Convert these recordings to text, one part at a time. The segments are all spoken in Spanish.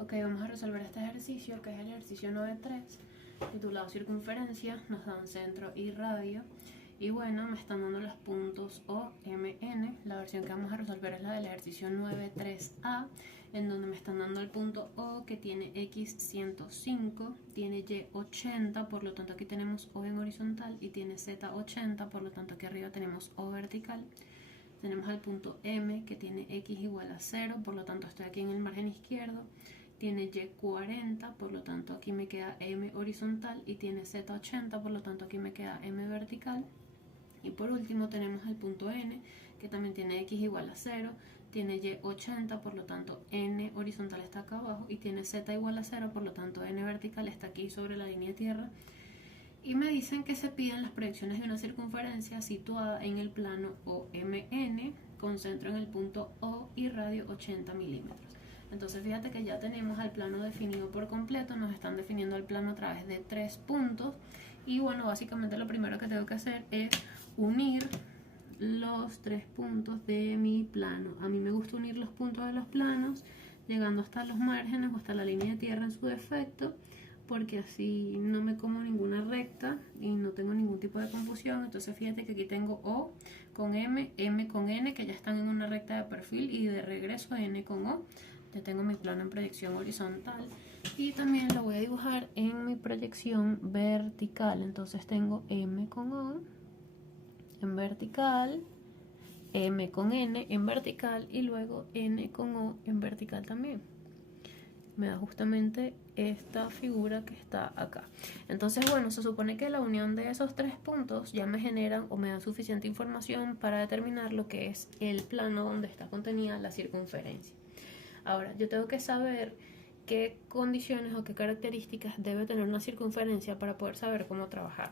Ok, vamos a resolver este ejercicio, que es el ejercicio 9.3, titulado circunferencia. Nos dan centro y radio. Y bueno, me están dando los puntos O, M, N. La versión que vamos a resolver es la del ejercicio 9.3a, en donde me están dando el punto O, que tiene X 105, tiene Y 80, por lo tanto aquí tenemos O en horizontal, y tiene Z 80, por lo tanto aquí arriba tenemos O vertical. Tenemos el punto M, que tiene X igual a 0, por lo tanto estoy aquí en el margen izquierdo. Tiene Y 40, por lo tanto aquí me queda M horizontal, y tiene Z 80, por lo tanto aquí me queda M vertical. Y por último tenemos el punto N, que también tiene X igual a 0, tiene Y 80, por lo tanto N horizontal está acá abajo, y tiene Z igual a 0, por lo tanto N vertical está aquí sobre la línea de tierra. Y me dicen que se piden las proyecciones de una circunferencia situada en el plano OMN, con centro en el punto O y radio 80 milímetros. Entonces fíjate que ya tenemos el plano definido por completo, nos están definiendo el plano a través de 3 puntos. Y bueno, básicamente lo primero que tengo que hacer es unir los 3 puntos de mi plano. A mí me gusta unir los puntos de los planos llegando hasta los márgenes o hasta la línea de tierra en su defecto, porque así no me como ninguna recta y no tengo ningún tipo de confusión. Entonces fíjate que aquí tengo O con M, M con N, que ya están en una recta de perfil, y de regreso a N con O. Ya tengo mi plano en proyección horizontal, y también lo voy a dibujar en mi proyección vertical. Entonces tengo M con O en vertical, M con N en vertical, y luego N con O en vertical también. Me da justamente esta figura que está acá. Entonces, bueno, se supone que la unión de esos 3 puntos ya me generan o me dan suficiente información para determinar lo que es el plano donde está contenida la circunferencia. Ahora, yo tengo que saber qué condiciones o qué características debe tener una circunferencia para poder saber cómo trabajar.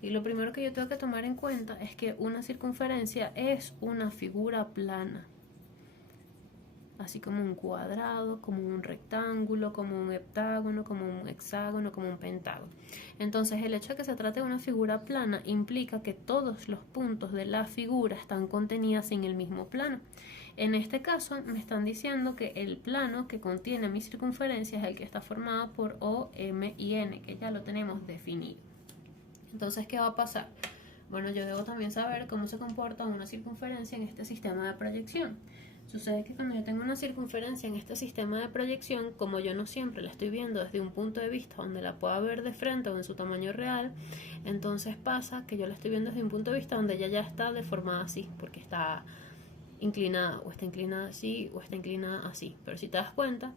Y lo primero que yo tengo que tomar en cuenta es que una circunferencia es una figura plana, así como un cuadrado, como un rectángulo, como un heptágono, como un hexágono, como un pentágono. Entonces, el hecho de que se trate de una figura plana implica que todos los puntos de la figura están contenidos en el mismo plano. En este caso me están diciendo que el plano que contiene mi circunferencia es el que está formado por O, M y N, que ya lo tenemos definido. Entonces, ¿qué va a pasar? Bueno, yo debo también saber cómo se comporta una circunferencia en este sistema de proyección. Sucede que cuando yo tengo una circunferencia en este sistema de proyección, como yo no siempre la estoy viendo desde un punto de vista donde la pueda ver de frente o en su tamaño real, entonces pasa que yo la estoy viendo desde un punto de vista donde ella ya está deformada así, porque está inclinada, o está inclinada así, o está inclinada así. Pero si te das cuenta,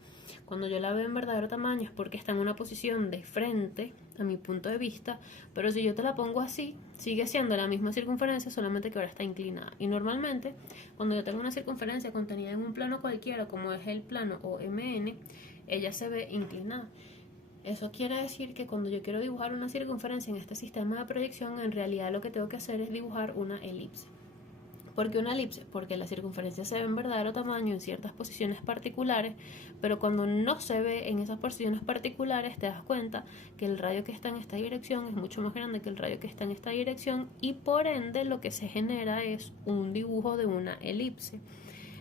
cuando yo la veo en verdadero tamaño es porque está en una posición de frente a mi punto de vista, pero si yo te la pongo así, sigue siendo la misma circunferencia, solamente que ahora está inclinada. Y normalmente, cuando yo tengo una circunferencia contenida en un plano cualquiera, como es el plano OMN, ella se ve inclinada. Eso quiere decir que cuando yo quiero dibujar una circunferencia en este sistema de proyección, en realidad lo que tengo que hacer es dibujar una elipse. ¿Por qué una elipse? Porque la circunferencia se ve en verdadero tamaño en ciertas posiciones particulares, pero cuando no se ve en esas posiciones particulares te das cuenta que el radio que está en esta dirección es mucho más grande que el radio que está en esta dirección, y por ende lo que se genera es un dibujo de una elipse.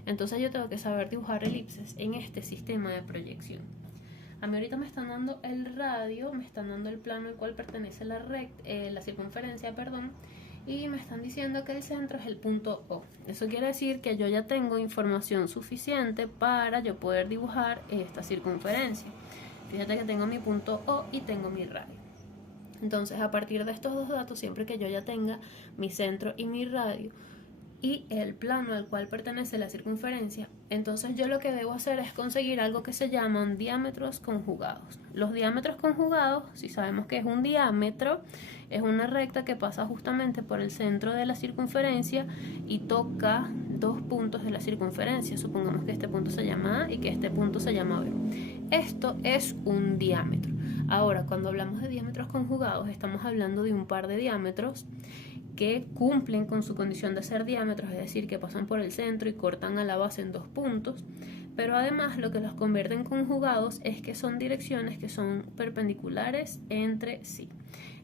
Entonces yo tengo que saber dibujar elipses en este sistema de proyección. A mí ahorita me están dando el radio, me están dando el plano al cual pertenece la circunferencia, y me están diciendo que el centro es el punto O. Eso quiere decir que yo ya tengo información suficiente para yo poder dibujar esta circunferencia. Fíjate que tengo mi punto O y tengo mi radio. Entonces, a partir de estos dos datos, siempre que yo ya tenga mi centro y mi radio y el plano al cual pertenece la circunferencia, entonces yo lo que debo hacer es conseguir algo que se llaman diámetros conjugados. Los diámetros conjugados, si sabemos que es un diámetro, es una recta que pasa justamente por el centro de la circunferencia y toca 2 puntos de la circunferencia. Supongamos que este punto se llama A y que este punto se llama B. Esto es un diámetro. Ahora, cuando hablamos de diámetros conjugados, estamos hablando de un par de diámetros que cumplen con su condición de ser diámetros, es decir, que pasan por el centro y cortan a la base en 2 puntos, pero además lo que los convierte en conjugados es que son direcciones que son perpendiculares entre sí.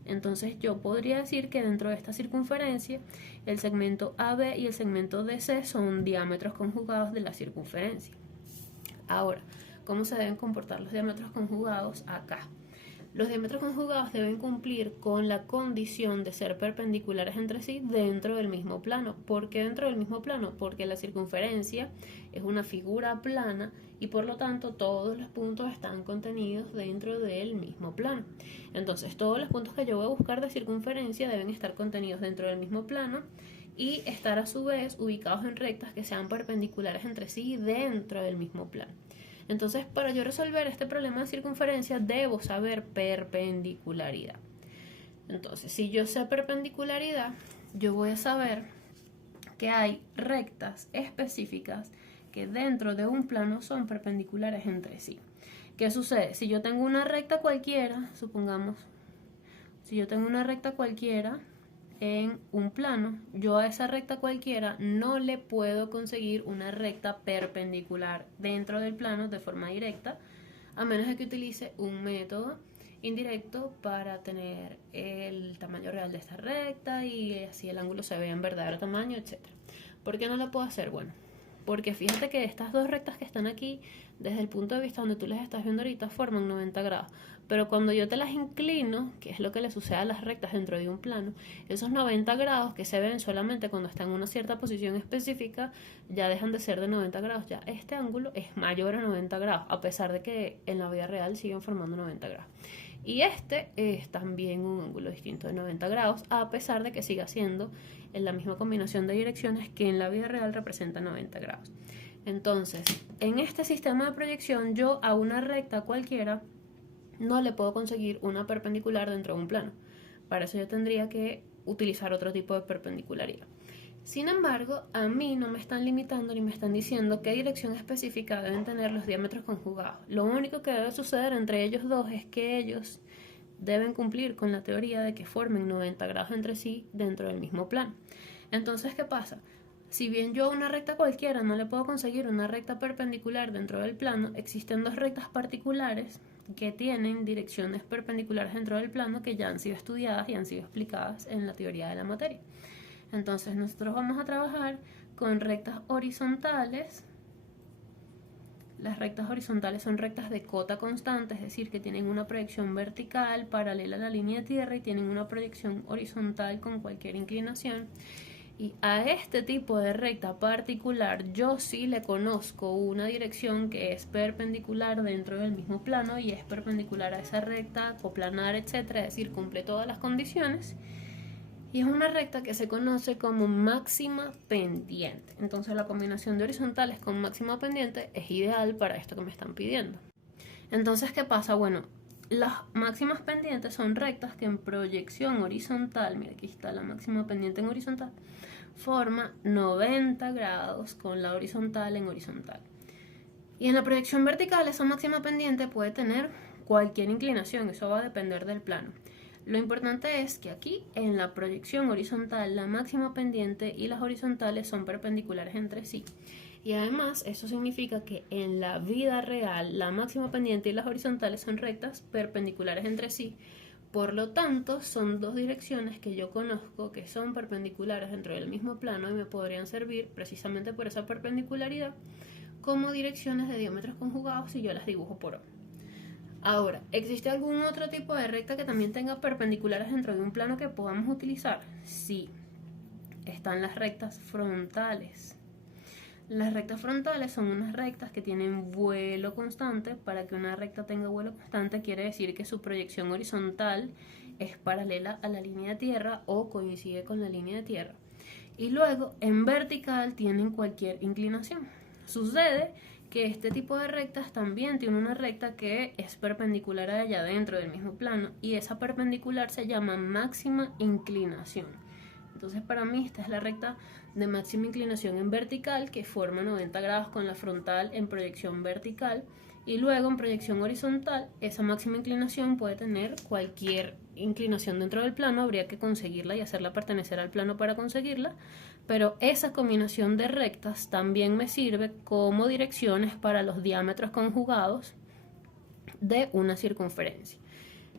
Entonces yo podría decir que dentro de esta circunferencia el segmento AB y el segmento DC son diámetros conjugados de la circunferencia. Ahora, cómo se deben comportar los diámetros conjugados acá. Los diámetros conjugados deben cumplir con la condición de ser perpendiculares entre sí dentro del mismo plano. ¿Por qué dentro del mismo plano? Porque la circunferencia es una figura plana y por lo tanto todos los puntos están contenidos dentro del mismo plano. Entonces todos los puntos que yo voy a buscar de circunferencia deben estar contenidos dentro del mismo plano y estar a su vez ubicados en rectas que sean perpendiculares entre sí dentro del mismo plano. Entonces, para yo resolver este problema de circunferencia, debo saber perpendicularidad. Entonces, si yo sé perpendicularidad, yo voy a saber que hay rectas específicas que dentro de un plano son perpendiculares entre sí. ¿Qué sucede? Si yo tengo una recta cualquiera, supongamos, si yo tengo una recta cualquiera en un plano, yo a esa recta cualquiera no le puedo conseguir una recta perpendicular dentro del plano de forma directa, a menos de que utilice un método indirecto para tener el tamaño real de esta recta y así el ángulo se vea en verdadero tamaño, etc. ¿Por qué no lo puedo hacer? Bueno, porque fíjate que estas dos rectas que están aquí, desde el punto de vista donde tú las estás viendo ahorita, forman 90 grados. Pero cuando yo te las inclino, que es lo que le sucede a las rectas dentro de un plano, esos 90 grados que se ven solamente cuando están en una cierta posición específica, ya dejan de ser de 90 grados. Ya este ángulo es mayor a 90 grados, a pesar de que en la vida real siguen formando 90 grados. Y este es también un ángulo distinto de 90 grados, a pesar de que siga siendo en la misma combinación de direcciones que en la vida real representa 90 grados. Entonces, en este sistema de proyección, yo a una recta cualquiera no le puedo conseguir una perpendicular dentro de un plano. Para eso yo tendría que utilizar otro tipo de perpendicularidad. Sin embargo, a mí no me están limitando ni me están diciendo qué dirección específica deben tener los diámetros conjugados. Lo único que debe suceder entre ellos dos es que ellos deben cumplir con la teoría de que formen 90 grados entre sí dentro del mismo plano. Entonces, ¿qué pasa? Si bien yo a una recta cualquiera no le puedo conseguir una recta perpendicular dentro del plano, existen dos rectas particulares que tienen direcciones perpendiculares dentro del plano que ya han sido estudiadas y han sido explicadas en la teoría de la materia. Entonces nosotros vamos a trabajar con rectas horizontales. Las rectas horizontales son rectas de cota constante, es decir, que tienen una proyección vertical paralela a la línea de tierra y tienen una proyección horizontal con cualquier inclinación. Y a este tipo de recta particular yo sí le conozco una dirección que es perpendicular dentro del mismo plano y es perpendicular a esa recta, coplanar, etcétera, es decir, cumple todas las condiciones. Y es una recta que se conoce como máxima pendiente. Entonces la combinación de horizontales con máxima pendiente es ideal para esto que me están pidiendo. Entonces, ¿qué pasa? Bueno, las máximas pendientes son rectas que en proyección horizontal, mira aquí está la máxima pendiente en horizontal, forma 90 grados con la horizontal en horizontal. Y en la proyección vertical esa máxima pendiente puede tener cualquier inclinación, eso va a depender del plano. Lo importante es que aquí en la proyección horizontal la máxima pendiente y las horizontales son perpendiculares entre sí. Y además eso significa que en la vida real la máxima pendiente y las horizontales son rectas perpendiculares entre sí. Por lo tanto, son dos direcciones que yo conozco que son perpendiculares dentro del mismo plano y me podrían servir precisamente por esa perpendicularidad como direcciones de diámetros conjugados si yo las dibujo por O. Ahora, ¿existe algún otro tipo de recta que también tenga perpendiculares dentro de un plano que podamos utilizar? Sí, están las rectas frontales. Las rectas frontales son unas rectas que tienen vuelo constante. Para que una recta tenga vuelo constante quiere decir que su proyección horizontal es paralela a la línea de tierra o coincide con la línea de tierra. Y luego en vertical tienen cualquier inclinación. Sucede que este tipo de rectas también tiene una recta que es perpendicular a ella dentro del mismo plano y esa perpendicular se llama máxima inclinación. Entonces para mí esta es la recta de máxima inclinación en vertical que forma 90 grados con la frontal en proyección vertical y luego en proyección horizontal esa máxima inclinación puede tener cualquier inclinación dentro del plano, habría que conseguirla y hacerla pertenecer al plano para conseguirla, pero esa combinación de rectas también me sirve como direcciones para los diámetros conjugados de una circunferencia.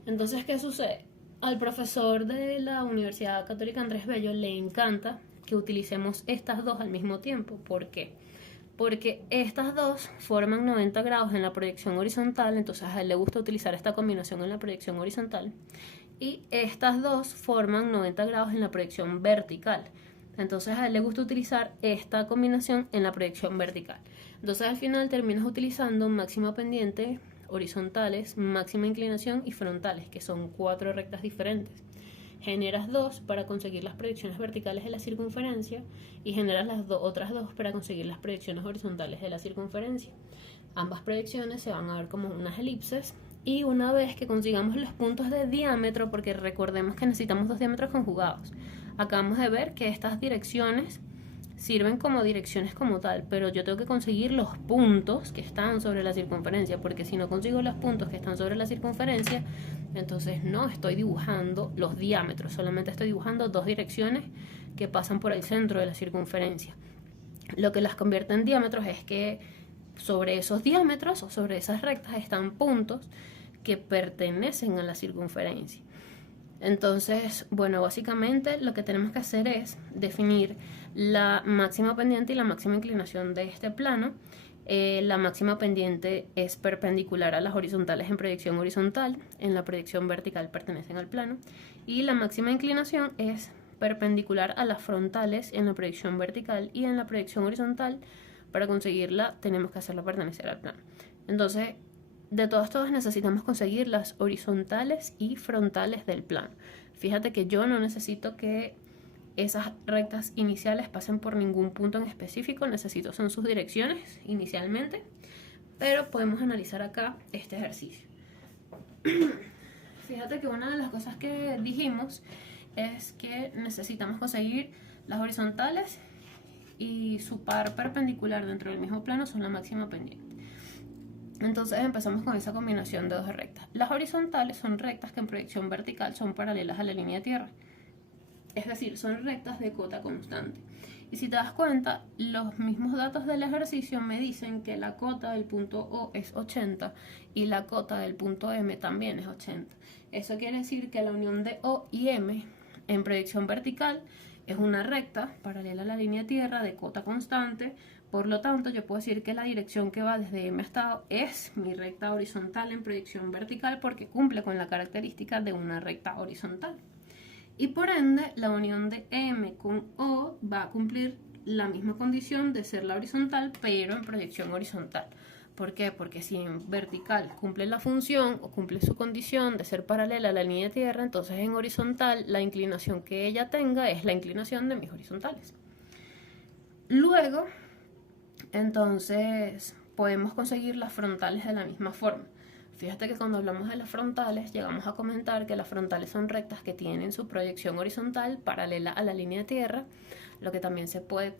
Entonces, ¿qué sucede? Al profesor de la Universidad Católica Andrés Bello le encanta que utilicemos estas dos al mismo tiempo. ¿Por qué? porque estas dos forman 90 grados en la proyección horizontal, entonces a él le gusta utilizar esta combinación en la proyección horizontal, y estas dos forman 90 grados en la proyección vertical, entonces a él le gusta utilizar esta combinación en la proyección vertical. Entonces al final terminas utilizando máxima pendiente, horizontales, máxima inclinación y frontales, que son 4 rectas diferentes. Generas 2 para conseguir las proyecciones verticales de la circunferencia y generas las otras 2 para conseguir las proyecciones horizontales de la circunferencia. Ambas proyecciones se van a ver como unas elipses, y una vez que consigamos los puntos de diámetro, porque recordemos que necesitamos 2 diámetros conjugados, acabamos de ver que estas direcciones sirven como direcciones como tal, pero yo tengo que conseguir los puntos que están sobre la circunferencia, porque si no consigo los puntos que están sobre la circunferencia, entonces no estoy dibujando los diámetros, solamente estoy dibujando 2 direcciones que pasan por el centro de la circunferencia. Lo que las convierte en diámetros es que sobre esos diámetros o sobre esas rectas están puntos que pertenecen a la circunferencia. Entonces, bueno, básicamente lo que tenemos que hacer es definir la máxima pendiente y la máxima inclinación de este plano. La máxima pendiente es perpendicular a las horizontales en proyección horizontal, en la proyección vertical pertenecen al plano, y la máxima inclinación es perpendicular a las frontales en la proyección vertical, y en la proyección horizontal, para conseguirla, tenemos que hacerla pertenecer al plano. Entonces, de todas necesitamos conseguir las horizontales y frontales del plano. Fíjate que yo no necesito que esas rectas iniciales pasen por ningún punto en específico, necesito son sus direcciones inicialmente, pero podemos analizar acá este ejercicio. Fíjate que una de las cosas que dijimos es que necesitamos conseguir las horizontales, y su par perpendicular dentro del mismo plano son la máxima pendiente. Entonces empezamos con esa combinación de 2 rectas. Las horizontales son rectas que en proyección vertical son paralelas a la línea de tierra, es decir, son rectas de cota constante. Y si te das cuenta, los mismos datos del ejercicio me dicen que la cota del punto O es 80 y la cota del punto M también es 80. Eso quiere decir que la unión de O y M en proyección vertical es una recta paralela a la línea de tierra de cota constante. Por lo tanto, yo puedo decir que la dirección que va desde M hasta O es mi recta horizontal en proyección vertical, porque cumple con la característica de una recta horizontal. Y por ende, la unión de M con O va a cumplir la misma condición de ser la horizontal, pero en proyección horizontal. ¿Por qué? Porque si en vertical cumple la función o cumple su condición de ser paralela a la línea de tierra, entonces en horizontal la inclinación que ella tenga es la inclinación de mis horizontales. Luego, entonces, podemos conseguir las frontales de la misma forma. Fíjate que cuando hablamos de las frontales, llegamos a comentar que las frontales son rectas que tienen su proyección horizontal paralela a la línea de tierra, lo que también se puede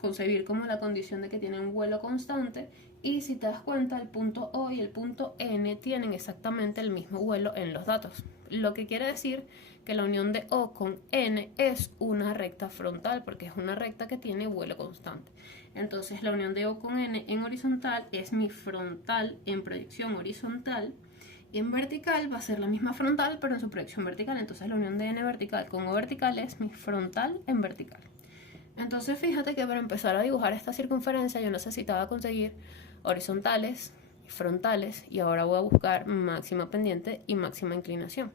concebir como la condición de que tienen un vuelo constante. Y si te das cuenta, el punto O y el punto N tienen exactamente el mismo vuelo en los datos, lo que quiere decir que la unión de O con N es una recta frontal, porque es una recta que tiene vuelo constante. Entonces la unión de O con N en horizontal es mi frontal en proyección horizontal, y en vertical va a ser la misma frontal pero en su proyección vertical. Entonces la unión de N vertical con O vertical es mi frontal en vertical. Entonces fíjate que para empezar a dibujar esta circunferencia yo necesitaba conseguir horizontales, frontales, y ahora voy a buscar máxima pendiente y máxima inclinación.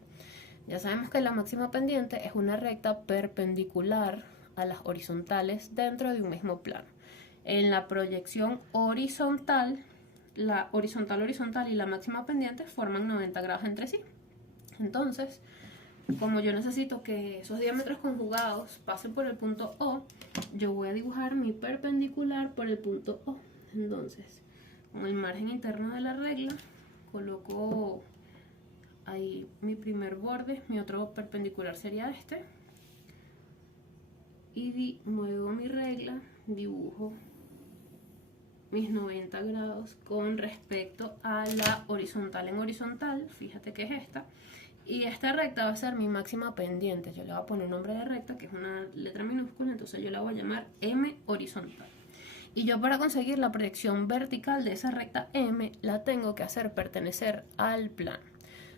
Ya sabemos que la máxima pendiente es una recta perpendicular a las horizontales dentro de un mismo plano. En la proyección horizontal, la horizontal y la máxima pendiente forman 90 grados entre sí. Entonces, como yo necesito que esos diámetros conjugados pasen por el punto O, yo voy a dibujar mi perpendicular por el punto O. Entonces, con el margen interno de la regla, coloco ahí mi primer borde, mi otro perpendicular sería este, y muevo mi regla, dibujo mis 90 grados con respecto a la horizontal en horizontal. Fíjate que es esta, y esta recta va a ser mi máxima pendiente. Yo le voy a poner un nombre de recta que es una letra minúscula, entonces yo la voy a llamar M horizontal. Y yo, para conseguir la proyección vertical de esa recta M, la tengo que hacer pertenecer al plano.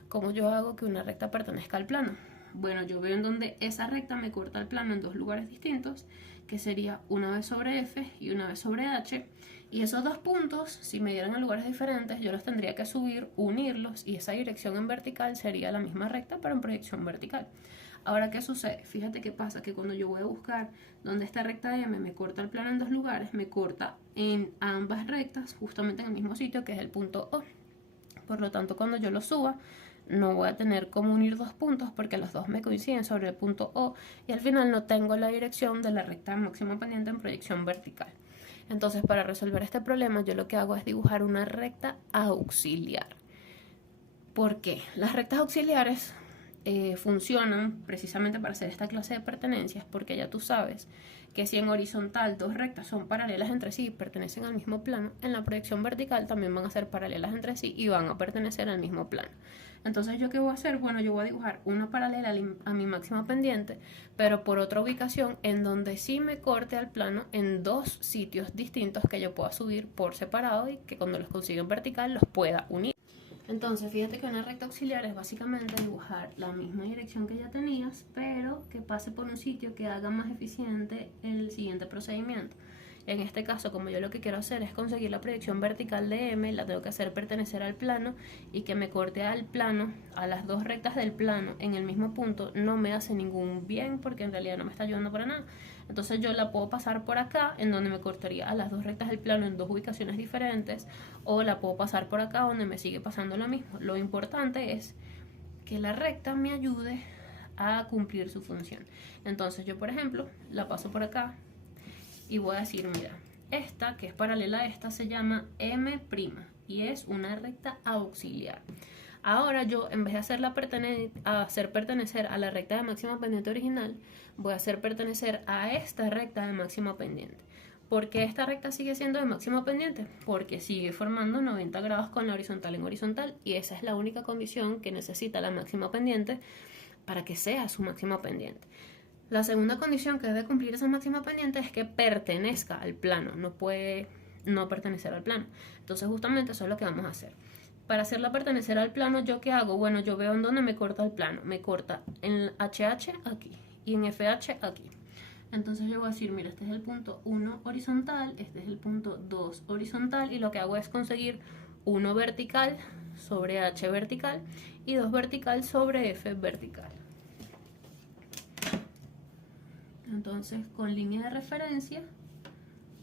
¿Cómo yo hago que una recta pertenezca al plano? Bueno, yo veo en donde esa recta me corta el plano en 2 lugares distintos, que sería una vez sobre F y una vez sobre H. Y esos dos puntos, si me dieran en lugares diferentes, yo los tendría que subir, unirlos, y esa dirección en vertical sería la misma recta, pero en proyección vertical. Ahora, ¿qué sucede? Fíjate qué pasa, que cuando yo voy a buscar donde esta recta M me corta el plano en dos lugares, me corta en ambas rectas, justamente en el mismo sitio, que es el punto O. Por lo tanto, cuando yo lo suba, no voy a tener cómo unir dos puntos porque los dos me coinciden sobre el punto O, y al final no tengo la dirección de la recta máxima pendiente en proyección vertical. Entonces, para resolver este problema, yo lo que hago es dibujar una recta auxiliar. ¿Por qué? Las rectas auxiliares funcionan precisamente para hacer esta clase de pertenencias, porque ya tú sabes que si en horizontal dos rectas son paralelas entre sí y pertenecen al mismo plano, en la proyección vertical también van a ser paralelas entre sí y van a pertenecer al mismo plano. Entonces, ¿yo qué voy a hacer? Bueno, yo voy a dibujar una paralela a mi máxima pendiente, pero por otra ubicación en donde sí me corte al plano en dos sitios distintos que yo pueda subir por separado y que cuando los consiga en vertical los pueda unir. Entonces, fíjate que una recta auxiliar es básicamente dibujar la misma dirección que ya tenías, pero que pase por un sitio que haga más eficiente el siguiente procedimiento. En este caso, como yo lo que quiero hacer es conseguir la proyección vertical de M, la tengo que hacer pertenecer al plano, y que me corte al plano, a las dos rectas del plano en el mismo punto, no me hace ningún bien porque en realidad no me está ayudando para nada. Entonces yo la puedo pasar por acá, en donde me cortaría a las dos rectas del plano en dos ubicaciones diferentes, o la puedo pasar por acá, donde me sigue pasando lo mismo. Lo importante es que la recta me ayude a cumplir su función. Entonces yo, por ejemplo, la paso por acá y voy a decir, mira, esta que es paralela a esta se llama M' y es una recta auxiliar. Ahora yo, en vez de hacer pertenecer a la recta de máxima pendiente original, voy a hacer pertenecer a esta recta de máxima pendiente. ¿Por qué esta recta sigue siendo de máxima pendiente? Porque sigue formando 90 grados con la horizontal en horizontal, y esa es la única condición que necesita la máxima pendiente para que sea su máxima pendiente. La segunda condición que debe cumplir esa máxima pendiente es que pertenezca al plano, no puede no pertenecer al plano. Entonces justamente eso es lo que vamos a hacer. Para hacerla pertenecer al plano, ¿yo qué hago? Bueno, yo veo en dónde me corta el plano. Me corta en HH aquí y en FH aquí. Entonces yo voy a decir, mira, este es el punto 1 horizontal, este es el punto 2 horizontal, y lo que hago es conseguir 1 vertical sobre H vertical y 2 vertical sobre F vertical. Entonces, con línea de referencia,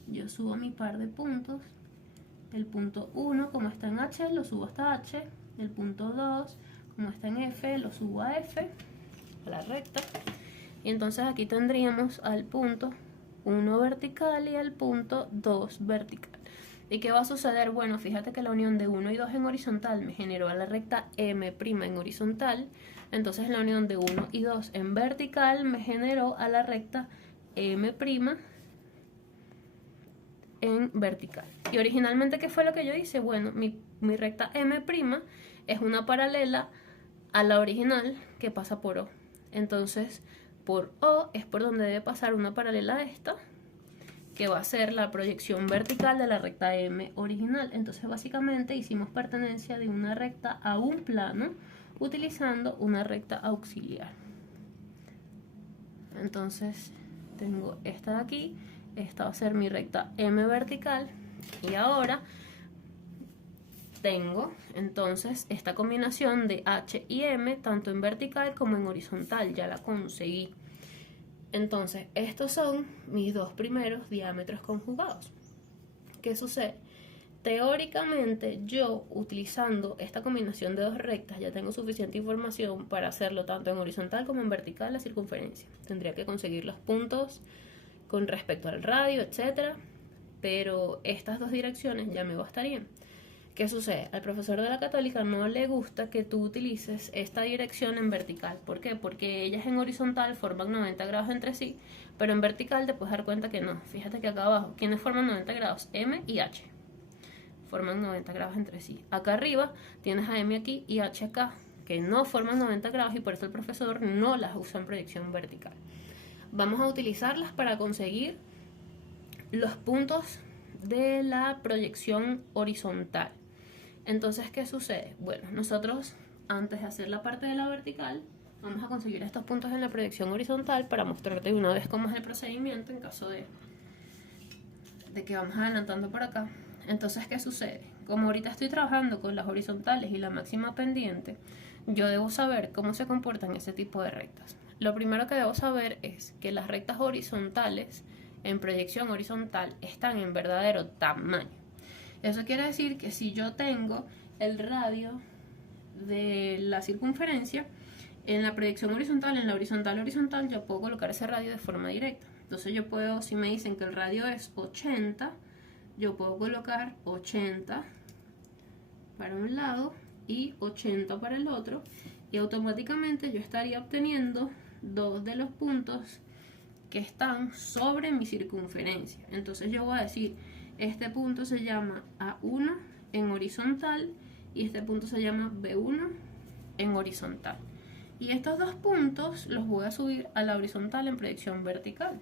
yo subo mi par de puntos. El punto 1, como está en H, lo subo hasta H. El punto 2, como está en F, lo subo a F, a la recta. Y entonces aquí tendríamos al punto 1 vertical y al punto 2 vertical. ¿Y qué va a suceder? Bueno, fíjate que la unión de 1 y 2 en horizontal me generó a la recta M' en horizontal. Entonces la unión de 1 y 2 en vertical me generó a la recta M' en vertical. Y originalmente, ¿qué fue lo que yo hice? Bueno, mi recta M' es una paralela a la original que pasa por O. Entonces, por O es por donde debe pasar una paralela a esta, que va a ser la proyección vertical de la recta M original. Entonces, básicamente hicimos pertenencia de una recta a un plano utilizando una recta auxiliar. Entonces, tengo esta de aquí, esta va a ser mi recta M vertical, y ahora tengo entonces esta combinación de H y M tanto en vertical como en horizontal, ya la conseguí. Entonces estos son mis dos primeros diámetros conjugados. ¿Qué sucede? Teóricamente yo, utilizando esta combinación de dos rectas, ya tengo suficiente información para hacerlo tanto en horizontal como en vertical la circunferencia. Tendría que conseguir los puntos con respecto al radio, etcétera, pero estas dos direcciones ya me bastarían. ¿Qué sucede? Al profesor de la Católica no le gusta que tú utilices esta dirección en vertical. ¿Por qué? Porque ellas en horizontal forman 90 grados entre sí, pero en vertical te puedes dar cuenta que no. Fíjate que acá abajo, ¿quiénes forman 90 grados? M y H. Forman 90 grados entre sí. Acá arriba tienes a M aquí y H acá, que no forman 90 grados, y por eso el profesor no las usa en proyección vertical. Vamos a utilizarlas para conseguir los puntos de la proyección horizontal. Entonces, ¿qué sucede? Bueno, nosotros, antes de hacer la parte de la vertical, vamos a conseguir estos puntos en la proyección horizontal para mostrarte de una vez cómo es el procedimiento en caso de de que vamos adelantando por acá. Entonces, ¿qué sucede? Como ahorita estoy trabajando con las horizontales y la máxima pendiente, yo debo saber cómo se comportan ese tipo de rectas. Lo primero que debo saber es que las rectas horizontales en proyección horizontal están en verdadero tamaño. Eso quiere decir que si yo tengo el radio de la circunferencia, en la proyección horizontal, en la horizontal, yo puedo colocar ese radio de forma directa. Entonces yo puedo, si me dicen que el radio es 80, yo puedo colocar 80 para un lado y 80 para el otro, y automáticamente yo estaría obteniendo dos de los puntos que están sobre mi circunferencia. Entonces yo voy a decir, este punto se llama A1 en horizontal y este punto se llama B1 en horizontal. Y estos dos puntos los voy a subir a la horizontal en proyección vertical.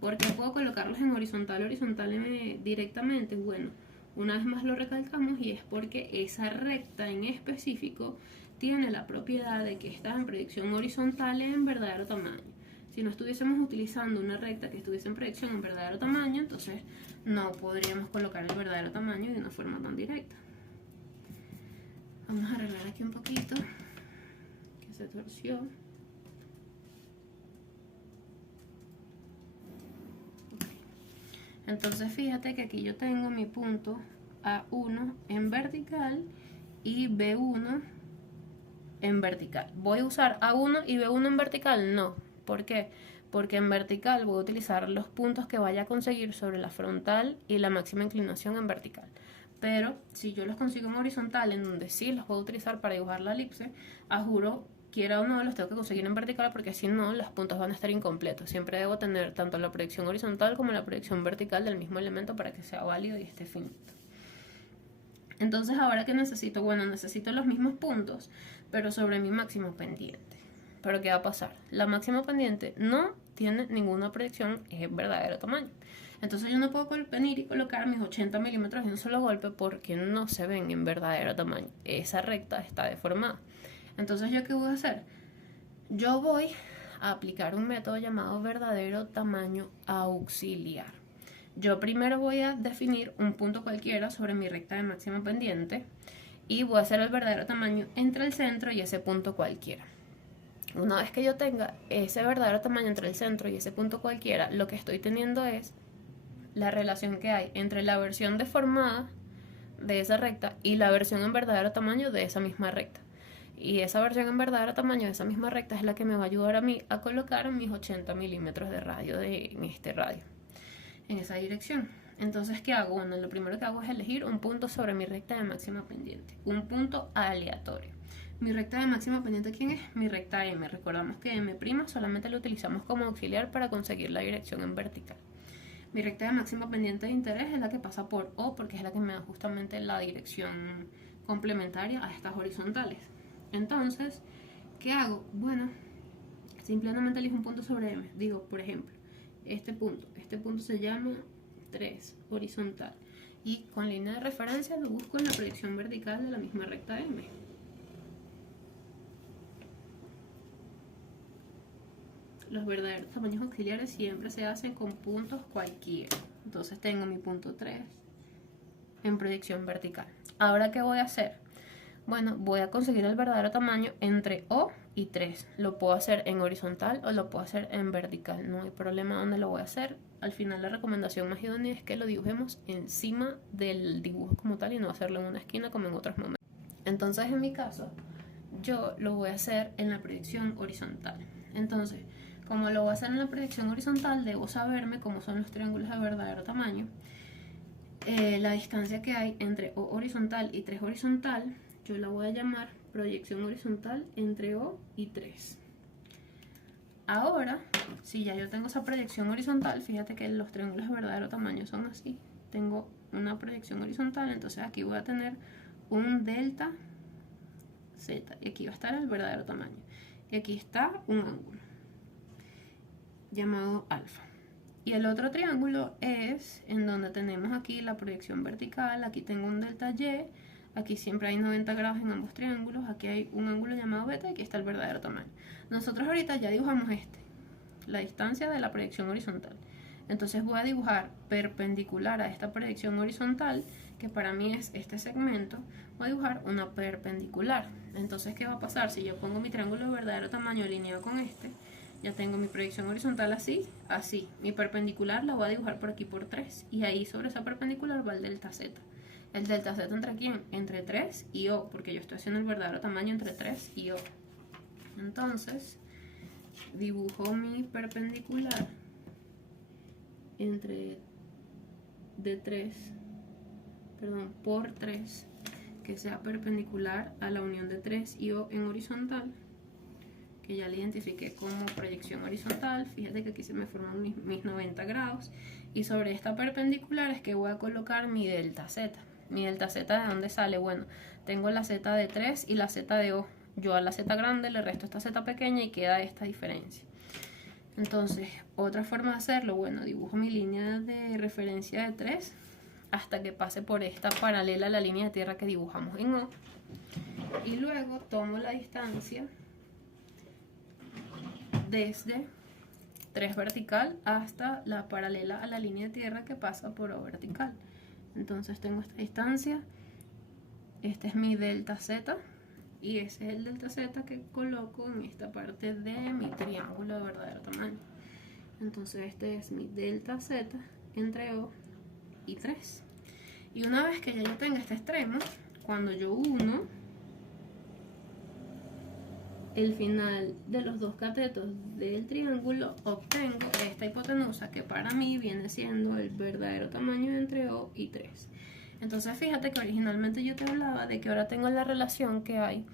¿Por qué puedo colocarlos en horizontal directamente? Bueno, una vez más lo recalcamos, y es porque esa recta en específico tiene la propiedad de que está en proyección horizontal en verdadero tamaño. Si no estuviésemos utilizando una recta que estuviese en proyección en verdadero tamaño, entonces no podríamos colocar el verdadero tamaño de una forma tan directa. Vamos a arreglar aquí un poquito, que se torció. Entonces fíjate que aquí yo tengo mi punto A1 en vertical y B1 en vertical. ¿Voy a usar A1 y B1 en vertical? No. ¿Por qué? Porque en vertical voy a utilizar los puntos que vaya a conseguir sobre la frontal y la máxima inclinación en vertical. Pero si yo los consigo en horizontal, en donde sí los puedo utilizar para dibujar la elipse, a juro, quiera o no, los tengo que conseguir en vertical, porque si no, los puntos van a estar incompletos. Siempre debo tener tanto la proyección horizontal como la proyección vertical del mismo elemento para que sea válido y esté finito. Entonces, ¿ahora qué necesito? Bueno, necesito los mismos puntos, pero sobre mi máximo pendiente. ¿Pero qué va a pasar? La máxima pendiente no tiene ninguna proyección en verdadero tamaño. Entonces yo no puedo venir y colocar mis 80 milímetros de un solo golpe porque no se ven en verdadero tamaño. Esa recta está deformada. Entonces, ¿yo qué voy a hacer? Yo voy a aplicar un método llamado verdadero tamaño auxiliar. Yo primero voy a definir un punto cualquiera sobre mi recta de máxima pendiente y voy a hacer el verdadero tamaño entre el centro y ese punto cualquiera. Una vez que yo tenga ese verdadero tamaño entre el centro y ese punto cualquiera, lo que estoy teniendo es la relación que hay entre la versión deformada de esa recta y la versión en verdadero tamaño de esa misma recta. Y esa versión en verdadero tamaño de esa misma recta es la que me va a ayudar a mí a colocar mis 80 milímetros de radio en este radio, en esa dirección. Entonces, ¿qué hago? Bueno, lo primero que hago es elegir un punto sobre mi recta de máxima pendiente, un punto aleatorio. Mi recta de máxima pendiente, ¿quién es? Mi recta M. Recordamos que M' solamente lo utilizamos como auxiliar para conseguir la dirección en vertical. Mi recta de máxima pendiente de interés es la que pasa por O, porque es la que me da justamente la dirección complementaria a estas horizontales. Entonces, ¿qué hago? Bueno, simplemente elijo un punto sobre M. Digo, por ejemplo, este punto se llama 3, horizontal. Y con línea de referencia lo busco en la proyección vertical de la misma recta M. Los verdaderos tamaños auxiliares siempre se hacen con puntos cualquiera. Entonces tengo mi punto 3 en proyección vertical. Ahora, ¿qué voy a hacer? Bueno, voy a conseguir el verdadero tamaño entre O y 3. Lo puedo hacer en horizontal o lo puedo hacer en vertical. No hay problema dónde lo voy a hacer. Al final la recomendación más idónea es que lo dibujemos encima del dibujo como tal y no hacerlo en una esquina como en otros momentos. Entonces, en mi caso, yo lo voy a hacer en la proyección horizontal. Entonces, como lo voy a hacer en la proyección horizontal, debo saberme cómo son los triángulos de verdadero tamaño, la distancia que hay entre O horizontal y 3 horizontal. Yo la voy a llamar proyección horizontal entre O y 3. Ahora, si ya yo tengo esa proyección horizontal, fíjate que los triángulos de verdadero tamaño son así. Tengo una proyección horizontal, entonces aquí voy a tener un delta Z y aquí va a estar el verdadero tamaño. Y aquí está un ángulo llamado alfa. Y el otro triángulo es en donde tenemos aquí la proyección vertical. Aquí tengo un delta Y. Aquí siempre hay 90 grados en ambos triángulos. Aquí hay un ángulo llamado beta y aquí está el verdadero tamaño. Nosotros ahorita ya dibujamos la distancia de la proyección horizontal. Entonces voy a dibujar perpendicular a esta proyección horizontal, que para mí es este segmento. Voy a dibujar una perpendicular. Entonces, ¿qué va a pasar? Si yo pongo mi triángulo de verdadero tamaño alineado con este, ya tengo mi proyección horizontal así, así. Mi perpendicular la voy a dibujar por aquí por 3. Y ahí sobre esa perpendicular va el delta z. ¿El delta z entre quién? Entre 3 y O, porque yo estoy haciendo el verdadero tamaño entre 3 y O. Entonces, dibujo mi perpendicular entre por 3, que sea perpendicular a la unión de 3 y O en horizontal, que ya le identifiqué como proyección horizontal. Fíjate que aquí se me forman mis 90 grados, y sobre esta perpendicular es que voy a colocar mi delta z. Mi delta z, ¿de dónde sale? Bueno, tengo la z de 3 y la z de O. Yo a la z grande le resto esta z pequeña y queda esta diferencia. Entonces, otra forma de hacerlo, bueno, dibujo mi línea de referencia de 3 hasta que pase por esta paralela a la línea de tierra que dibujamos en O, y luego tomo la distancia desde 3 vertical hasta la paralela a la línea de tierra que pasa por O vertical. Entonces tengo esta distancia, este es mi delta z, y ese es el delta z que coloco en esta parte de mi triángulo de verdadero tamaño. Entonces este es mi delta z entre O y 3. Y una vez que ya yo tenga este extremo, cuando yo uno el final de los dos catetos del triángulo, obtengo esta hipotenusa, que para mí viene siendo el verdadero tamaño entre O y 3. Entonces fíjate que originalmente yo te hablaba de que ahora tengo la relación que hay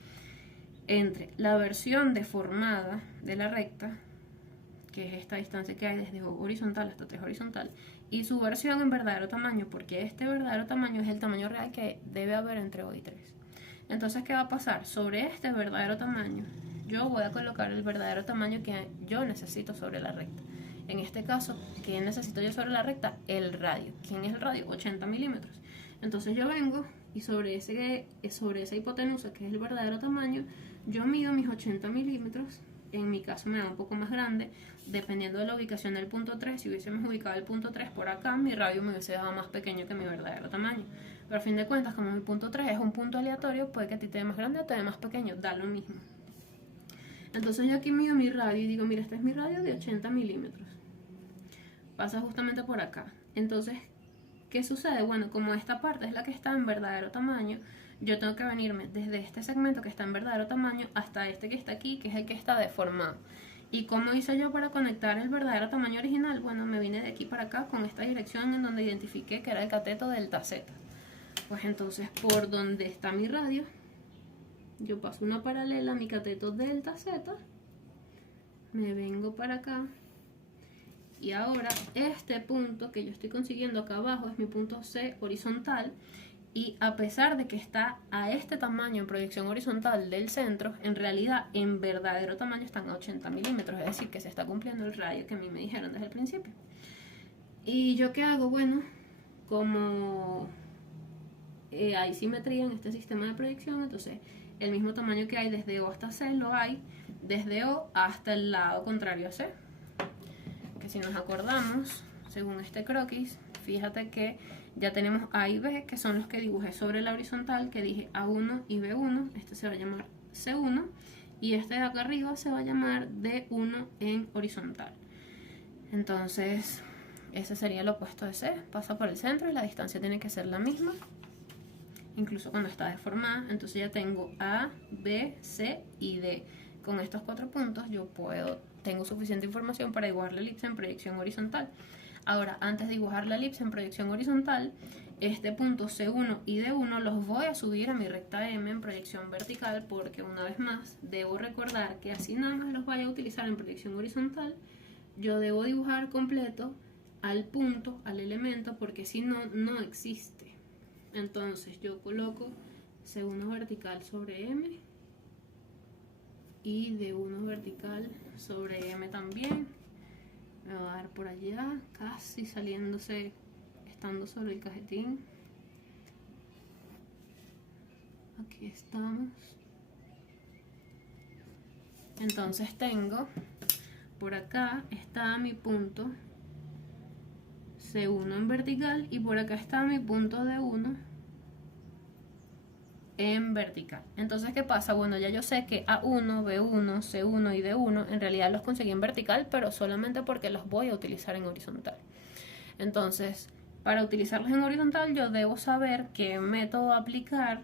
entre la versión deformada de la recta, que es esta distancia que hay desde horizontal hasta 3 horizontal, y su versión en verdadero tamaño, porque este verdadero tamaño es el tamaño real que debe haber entre O y 3. Entonces, ¿qué va a pasar? Sobre este verdadero tamaño, yo voy a colocar el verdadero tamaño que yo necesito sobre la recta. En este caso, ¿qué necesito yo sobre la recta? El radio. ¿Quién es el radio? 80 milímetros. Entonces yo vengo y sobre esa hipotenusa, que es el verdadero tamaño, yo mido mis 80 milímetros. En mi caso me da un poco más grande, dependiendo de la ubicación del punto 3. Si hubiésemos ubicado el punto 3 por acá, mi radio me hubiese dado más pequeño que mi verdadero tamaño. Pero a fin de cuentas, como mi punto 3 es un punto aleatorio, puede que a ti te dé más grande o te dé más pequeño, da lo mismo. Entonces yo aquí mido mi radio y digo, mira, este es mi radio de 80 milímetros. Pasa justamente por acá. Entonces, ¿qué sucede? Bueno, como esta parte es la que está en verdadero tamaño, yo tengo que venirme desde este segmento que está en verdadero tamaño hasta este que está aquí, que es el que está deformado. ¿Y cómo hice yo para conectar el verdadero tamaño original? Bueno, me vine de aquí para acá con esta dirección en donde identifiqué que era el cateto delta z. Pues entonces, por donde está mi radio, yo paso una paralela a mi cateto delta z, me vengo para acá, y ahora este punto que yo estoy consiguiendo acá abajo es mi punto C horizontal, y a pesar de que está a este tamaño en proyección horizontal del centro, en realidad en verdadero tamaño están a 80 milímetros, es decir, que se está cumpliendo el radio que a mí me dijeron desde el principio. ¿Y yo qué hago? Bueno, como hay simetría en este sistema de proyección, entonces el mismo tamaño que hay desde O hasta C lo hay desde O hasta el lado contrario a C. Que si nos acordamos, según este croquis, fíjate que ya tenemos A y B, que son los que dibujé sobre la horizontal, que dije A1 y B1. Este se va a llamar C1, y este de acá arriba se va a llamar D1 en horizontal. Entonces ese sería el opuesto de C, pasa por el centro y la distancia tiene que ser la misma, incluso cuando está deformada. Entonces ya tengo A, B, C y D. Con estos 4 puntos yo tengo suficiente información para dibujar la elipse en proyección horizontal. Ahora, antes de dibujar la elipse en proyección horizontal, este punto C1 y D1 los voy a subir a mi recta M en proyección vertical, porque una vez más debo recordar que así nada más los vaya a utilizar en proyección horizontal, yo debo dibujar completo al punto, al elemento, porque si no, no existe. Entonces yo coloco C1 vertical sobre M y D1 vertical sobre M también. Me va a dar por allá, casi saliéndose, estando sobre el cajetín. Aquí estamos. Entonces tengo, por acá está mi punto C1 en vertical y por acá está mi punto D1 en vertical. Entonces, ¿qué pasa? Bueno, ya yo sé que A1, B1, C1 y D1 en realidad los conseguí en vertical, pero solamente porque los voy a utilizar en horizontal. Entonces, para utilizarlos en horizontal yo debo saber qué método aplicar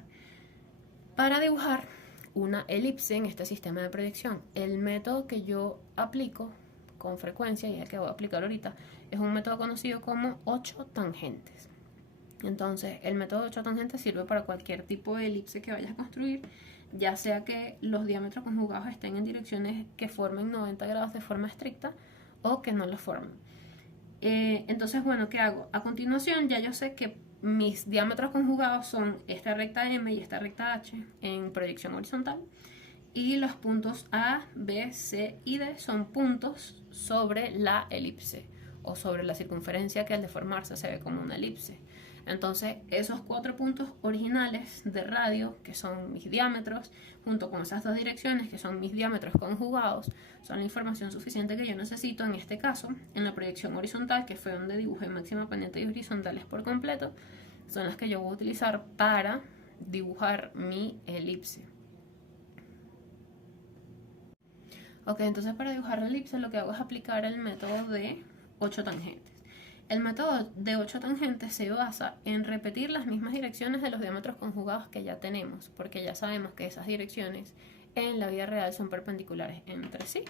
para dibujar una elipse en este sistema de proyección. El método que yo aplico con frecuencia, y es el que voy a aplicar ahorita, es un método conocido como 8 tangentes. Entonces, el método de 8 tangentes sirve para cualquier tipo de elipse que vayas a construir, ya sea que los diámetros conjugados estén en direcciones que formen 90 grados de forma estricta o que no lo formen. Entonces, bueno, ¿qué hago? A continuación, ya yo sé que mis diámetros conjugados son esta recta M y esta recta H en proyección horizontal, y los puntos A, B, C y D son puntos sobre la elipse o sobre la circunferencia que al deformarse se ve como una elipse. Entonces, esos 4 puntos originales de radio, que son mis diámetros, junto con esas 2 direcciones, que son mis diámetros conjugados, son la información suficiente que yo necesito en este caso, en la proyección horizontal, que fue donde dibujé máxima pendiente y horizontales por completo, son las que yo voy a utilizar para dibujar mi elipse. Ok, entonces para dibujar la elipse lo que hago es aplicar el método de 8 tangentes. El método de 8 tangentes se basa en repetir las mismas direcciones de los diámetros conjugados que ya tenemos, porque ya sabemos que esas direcciones en la vida real son perpendiculares entre sí.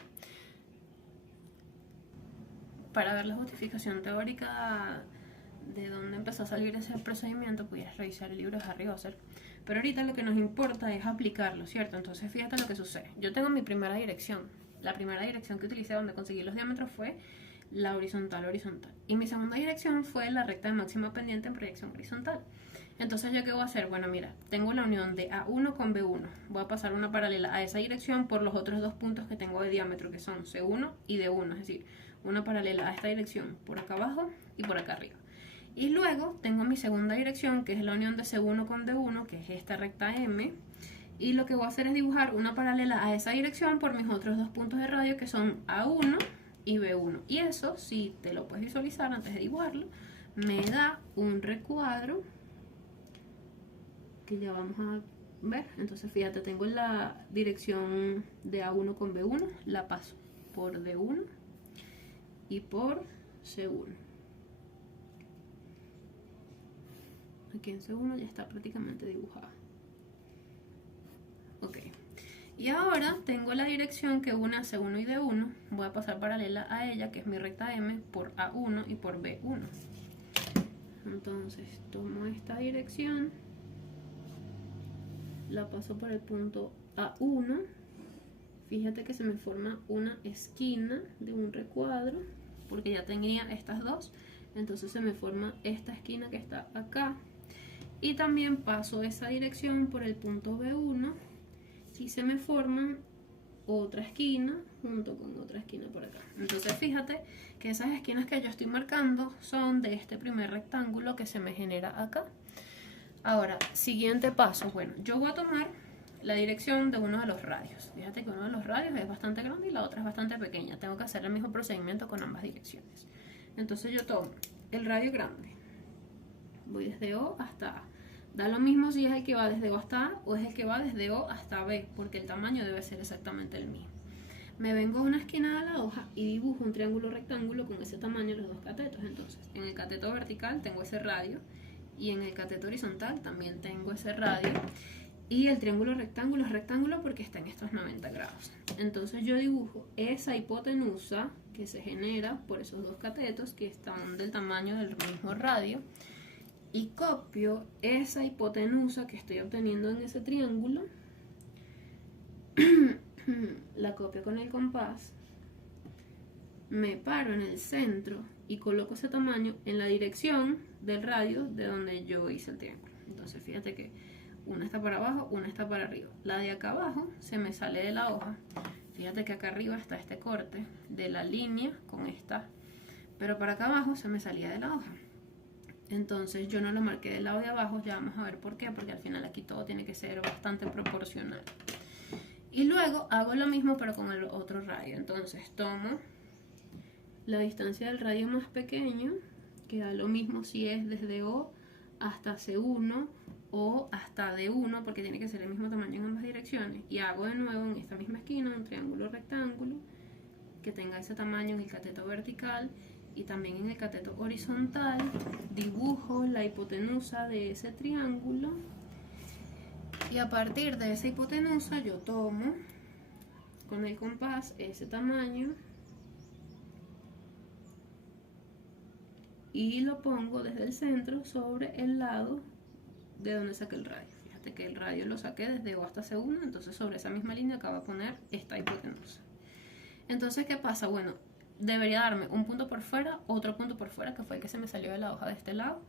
Para ver la justificación teórica de dónde empezó a salir ese procedimiento, puedes revisar el libro de Harry Osser. Pero ahorita lo que nos importa es aplicarlo, ¿cierto? Entonces fíjate lo que sucede. Yo tengo mi primera dirección. La primera dirección que utilicé donde conseguí los diámetros fue la horizontal. Y mi segunda dirección fue la recta de máxima pendiente en proyección horizontal. Entonces, ¿yo qué voy a hacer? Bueno, mira, tengo la unión de A1 con B1. Voy a pasar una paralela a esa dirección por los otros 2 puntos que tengo de diámetro, que son C1 y D1. Es decir, una paralela a esta dirección por acá abajo y por acá arriba. Y luego tengo mi segunda dirección, que es la unión de C1 con D1, que es esta recta M. Y lo que voy a hacer es dibujar una paralela a esa dirección por mis otros 2 puntos de radio, que son A1 y B1. Y eso, si te lo puedes visualizar antes de dibujarlo, me da un recuadro que ya vamos a ver. Entonces fíjate, tengo la dirección de A1 con B1, la paso por D1 y por C1. Aquí en C1 ya está prácticamente dibujada. Ok. Y ahora tengo la dirección que une a C1 y D1. Voy a pasar paralela a ella, que es mi recta M, por A1 y por B1. Entonces tomo esta dirección, la paso por el punto A1. Fíjate que se me forma una esquina de un recuadro, porque ya tenía estas dos. Entonces se me forma esta esquina que está acá. Y también paso esa dirección por el punto B1 y se me forma otra esquina junto con otra esquina por acá. Entonces fíjate que esas esquinas que yo estoy marcando son de este primer rectángulo que se me genera acá. Ahora, siguiente paso. Bueno, yo voy a tomar la dirección de uno de los radios. Fíjate que uno de los radios es bastante grande y la otra es bastante pequeña. Tengo que hacer el mismo procedimiento con ambas direcciones. Entonces yo tomo el radio grande. Voy desde O hasta A. Da lo mismo si es el que va desde O hasta A o es el que va desde O hasta B, porque el tamaño debe ser exactamente el mismo. Me vengo a una esquina de la hoja y dibujo un triángulo rectángulo con ese tamaño los 2 catetos. Entonces, en el cateto vertical tengo ese radio y en el cateto horizontal también tengo ese radio. Y el triángulo rectángulo es rectángulo porque está en estos 90 grados. Entonces yo dibujo esa hipotenusa que se genera por esos 2 catetos que están del tamaño del mismo radio. Y copio esa hipotenusa que estoy obteniendo en ese triángulo, la copio con el compás, me paro en el centro y coloco ese tamaño en la dirección del radio de donde yo hice el triángulo. Entonces fíjate que una está para abajo, una está para arriba. La de acá abajo se me sale de la hoja. Fíjate que acá arriba está este corte de la línea con esta, pero para acá abajo se me salía de la hoja. Entonces yo no lo marqué del lado de abajo, ya vamos a ver por qué, porque al final aquí todo tiene que ser bastante proporcional. Y luego hago lo mismo pero con el otro radio. Entonces tomo la distancia del radio más pequeño, que da lo mismo si es desde O hasta C1 o hasta D1, porque tiene que ser el mismo tamaño en ambas direcciones. Y hago de nuevo en esta misma esquina un triángulo rectángulo que tenga ese tamaño en el cateto vertical y también en el cateto horizontal. Dibujo la hipotenusa de ese triángulo y a partir de esa hipotenusa yo tomo con el compás ese tamaño y lo pongo desde el centro sobre el lado de donde saqué el radio. Fíjate que el radio lo saqué desde O hasta C1, entonces sobre esa misma línea acabo de poner esta hipotenusa. Entonces, ¿qué pasa? Bueno, debería darme un punto por fuera, otro punto por fuera, que fue el que se me salió de la hoja de este lado,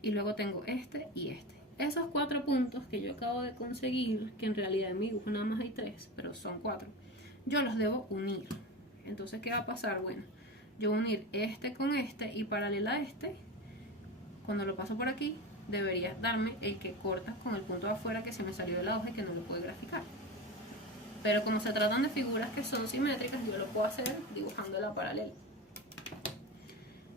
y luego tengo este y este. Esos 4 puntos que yo acabo de conseguir, que en realidad en mi dibujo nada más hay 3, pero son 4, yo los debo unir. Entonces, ¿qué va a pasar? Bueno, yo voy a unir este con este y paralela a este, cuando lo paso por aquí, debería darme el que corta con el punto de afuera que se me salió de la hoja y que no lo puedo graficar. Pero como se tratan de figuras que son simétricas, yo lo puedo hacer dibujando la paralela.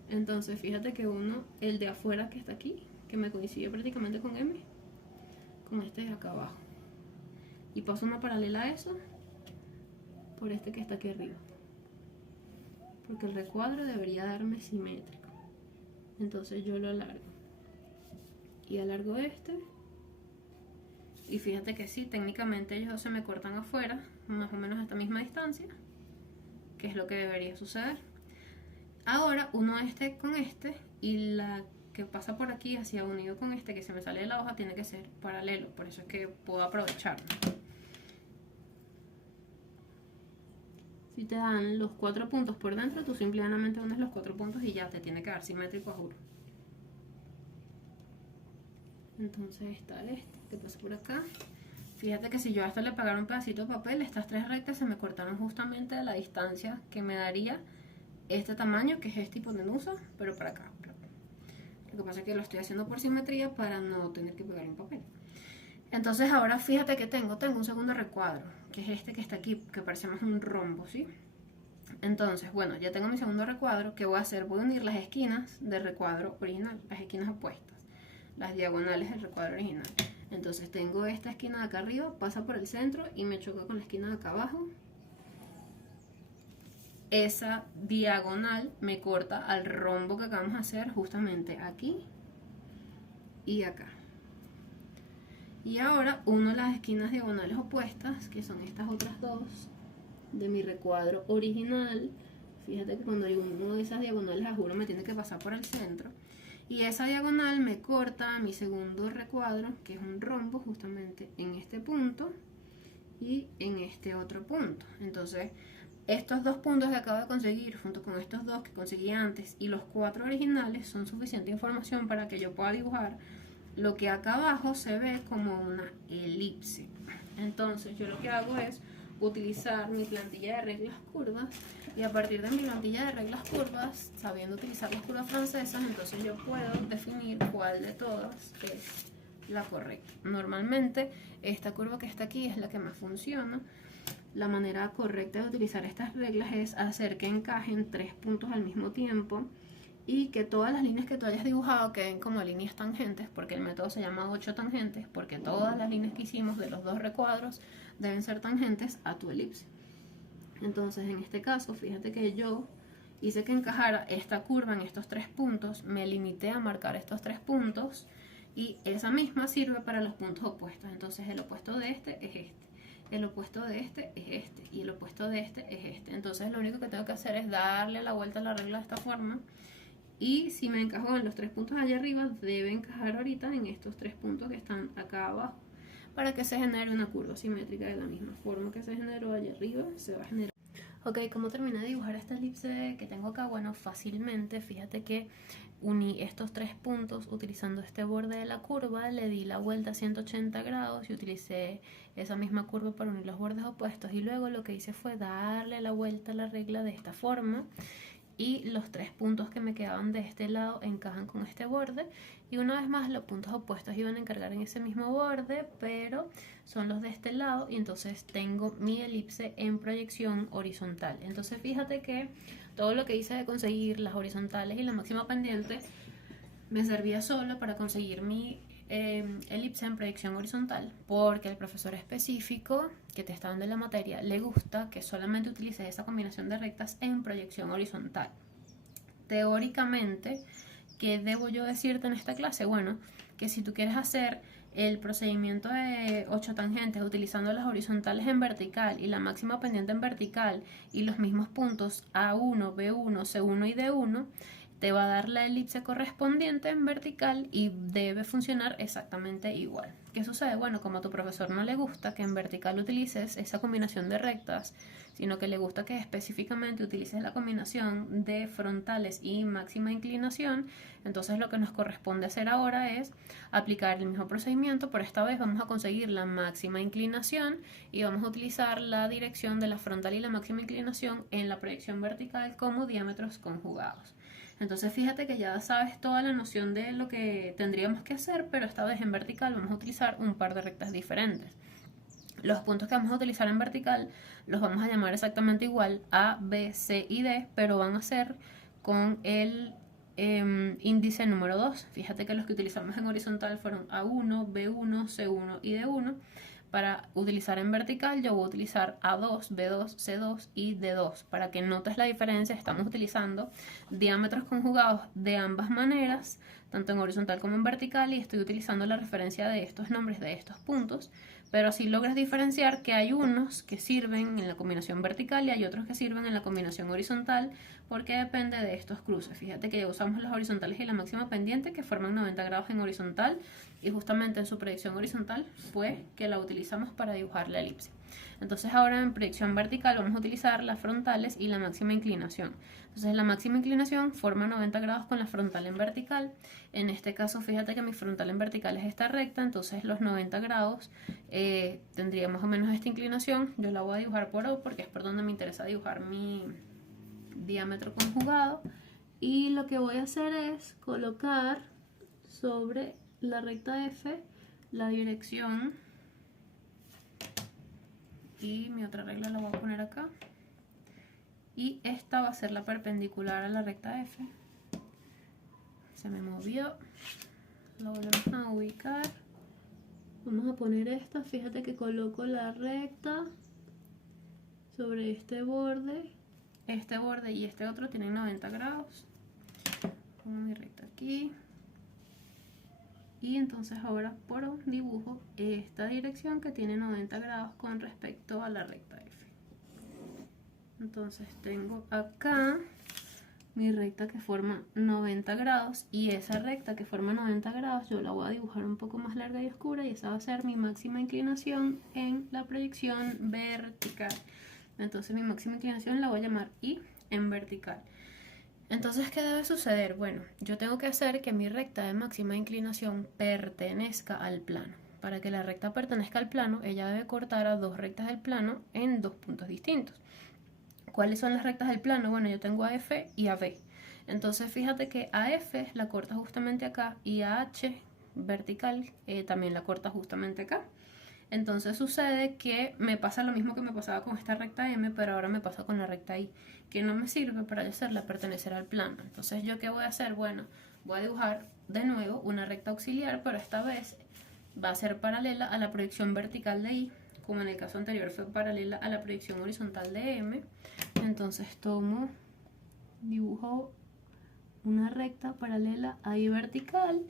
Entonces fíjate que uno, el de afuera que está aquí, que me coincide prácticamente con M, con este de acá abajo. Y paso una paralela a eso por este que está aquí arriba. Porque el recuadro debería darme simétrico. Entonces yo lo alargo. Y alargo este. Y fíjate que sí, técnicamente ellos se me cortan afuera, más o menos a esta misma distancia, que es lo que debería suceder. Ahora uno este con este y la que pasa por aquí hacia unido con este que se me sale de la hoja tiene que ser paralelo, por eso es que puedo aprovecharlo. Si te dan los 4 puntos por dentro, tú simplemente unes los 4 puntos y ya te tiene que dar simétrico, a juro. Entonces está este que pasa por acá. Fíjate que si yo a esto le pegara un pedacito de papel, estas 3 rectas se me cortaron justamente a la distancia que me daría este tamaño, que es esta hipotenusa, pero para acá. Lo que pasa es que lo estoy haciendo por simetría para no tener que pegar un papel. Entonces ahora fíjate que tengo un segundo recuadro, que es este que está aquí, que parece más un rombo, ¿sí? Entonces, bueno, ya tengo mi segundo recuadro. ¿Qué voy a hacer? Voy a unir las esquinas del recuadro original, las esquinas opuestas, las diagonales del recuadro original. Entonces tengo esta esquina de acá arriba, pasa por el centro y me choca con la esquina de acá abajo. Esa diagonal me corta al rombo que acabamos de hacer justamente aquí y acá. Y ahora uno las esquinas diagonales opuestas, que son estas otras dos de mi recuadro original. Fíjate que cuando hay uno de esas diagonales, a juro, me tiene que pasar por el centro. Y esa diagonal me corta mi segundo recuadro, que es un rombo justamente en este punto y en este otro punto. Entonces, estos 2 puntos que acabo de conseguir, junto con estos 2 que conseguí antes y los 4 originales, son suficiente información para que yo pueda dibujar lo que acá abajo se ve como una elipse. Entonces, yo lo que hago es utilizar mi plantilla de reglas curvas, y a partir de mi plantilla de reglas curvas, sabiendo utilizar las curvas francesas, entonces yo puedo definir cuál de todas es la correcta. Normalmente esta curva que está aquí es la que más funciona. La manera correcta de utilizar estas reglas es hacer que encajen 3 puntos al mismo tiempo y que todas las líneas que tú hayas dibujado queden como líneas tangentes, porque el método se llama 8 tangentes, porque todas las líneas que hicimos de los 2 recuadros deben ser tangentes a tu elipse. Entonces en este caso, fíjate que yo hice que encajara esta curva en estos 3 puntos, me limité a marcar estos 3 puntos y esa misma sirve para los puntos opuestos. Entonces el opuesto de este es este, el opuesto de este es este y el opuesto de este es este. Entonces lo único que tengo que hacer es darle la vuelta a la regla de esta forma. Y si me encajó en los 3 puntos allá arriba, debe encajar ahorita en estos 3 puntos que están acá abajo, para que se genere una curva simétrica de la misma forma que se generó allá arriba, se va a generar. Ok, ¿cómo terminé de dibujar esta elipse que tengo acá? Bueno, fácilmente. Fíjate que uní estos 3 puntos utilizando este borde de la curva, le di la vuelta a 180 grados y utilicé esa misma curva para unir los bordes opuestos, y luego lo que hice fue darle la vuelta a la regla de esta forma. Y los 3 puntos que me quedaban de este lado encajan con este borde, y una vez más los puntos opuestos iban a encargar en ese mismo borde, pero son los de este lado, y entonces tengo mi elipse en proyección horizontal. Entonces fíjate que todo lo que hice de conseguir las horizontales y la máxima pendiente me servía solo para conseguir mi elipse en proyección horizontal, porque el profesor específico que te está dando la materia le gusta que solamente utilices esa combinación de rectas en proyección horizontal. Teóricamente, ¿qué debo yo decirte en esta clase? Bueno, que si tú quieres hacer el procedimiento de 8 tangentes utilizando las horizontales en vertical y la máxima pendiente en vertical y los mismos puntos A1, B1, C1 y D1, te va a dar la elipse correspondiente en vertical y debe funcionar exactamente igual. ¿Qué sucede? Bueno, como a tu profesor no le gusta que en vertical utilices esa combinación de rectas, sino que le gusta que específicamente utilices la combinación de frontales y máxima inclinación, entonces lo que nos corresponde hacer ahora es aplicar el mismo procedimiento, pero esta vez vamos a conseguir la máxima inclinación y vamos a utilizar la dirección de la frontal y la máxima inclinación en la proyección vertical como diámetros conjugados. Entonces fíjate que ya sabes toda la noción de lo que tendríamos que hacer, pero esta vez en vertical vamos a utilizar un par de rectas diferentes. Los puntos que vamos a utilizar en vertical los vamos a llamar exactamente igual A, B, C y D, pero van a ser con el índice número 2. Fíjate que los que utilizamos en horizontal fueron A1, B1, C1 y D1. Para utilizar en vertical yo voy a utilizar A2, B2, C2 y D2. Para que notes la diferencia, estamos utilizando diámetros conjugados de ambas maneras, tanto en horizontal como en vertical, y estoy utilizando la referencia de estos nombres de estos puntos, pero así logras diferenciar que hay unos que sirven en la combinación vertical y hay otros que sirven en la combinación horizontal, porque depende de estos cruces. Fíjate que ya usamos las horizontales y la máxima pendiente que forman 90 grados en horizontal, y justamente en su proyección horizontal fue que la utilizamos para dibujar la elipse. Entonces ahora en proyección vertical vamos a utilizar las frontales y la máxima inclinación. Entonces la máxima inclinación forma 90 grados con la frontal en vertical. En este caso fíjate que mi frontal en vertical es esta recta, entonces los 90 grados tendría más o menos esta inclinación. Yo la voy a dibujar por O porque es por donde me interesa dibujar mi diámetro conjugado. Y lo que voy a hacer es colocar sobre la recta F la dirección, y mi otra regla la voy a poner acá, y esta va a ser la perpendicular a la recta F. Se me movió, la volvemos a ubicar, vamos a poner esta. Fíjate que coloco la recta sobre este borde y este otro tienen 90 grados. Pongo mi recta aquí. Y entonces ahora por O dibujo esta dirección que tiene 90 grados con respecto a la recta F. Entonces tengo acá mi recta que forma 90 grados y esa recta que forma 90 grados yo la voy a dibujar un poco más larga y oscura, y esa va a ser mi máxima inclinación en la proyección vertical. Entonces mi máxima inclinación la voy a llamar I en vertical. Entonces, ¿qué debe suceder? Bueno, yo tengo que hacer que mi recta de máxima inclinación pertenezca al plano. Para que la recta pertenezca al plano, ella debe cortar a dos rectas del plano en dos puntos distintos. ¿Cuáles son las rectas del plano? Bueno, yo tengo a F y a B. Entonces, fíjate que a F la corta justamente acá y a H vertical también la corta justamente acá. Entonces sucede que me pasa lo mismo que me pasaba con esta recta M, pero ahora me pasa con la recta I, que no me sirve para hacerla pertenecer al plano. Entonces, ¿yo qué voy a hacer? Bueno, voy a dibujar de nuevo una recta auxiliar, pero esta vez va a ser paralela a la proyección vertical de I, como en el caso anterior fue paralela a la proyección horizontal de M. Entonces dibujo una recta paralela a I vertical,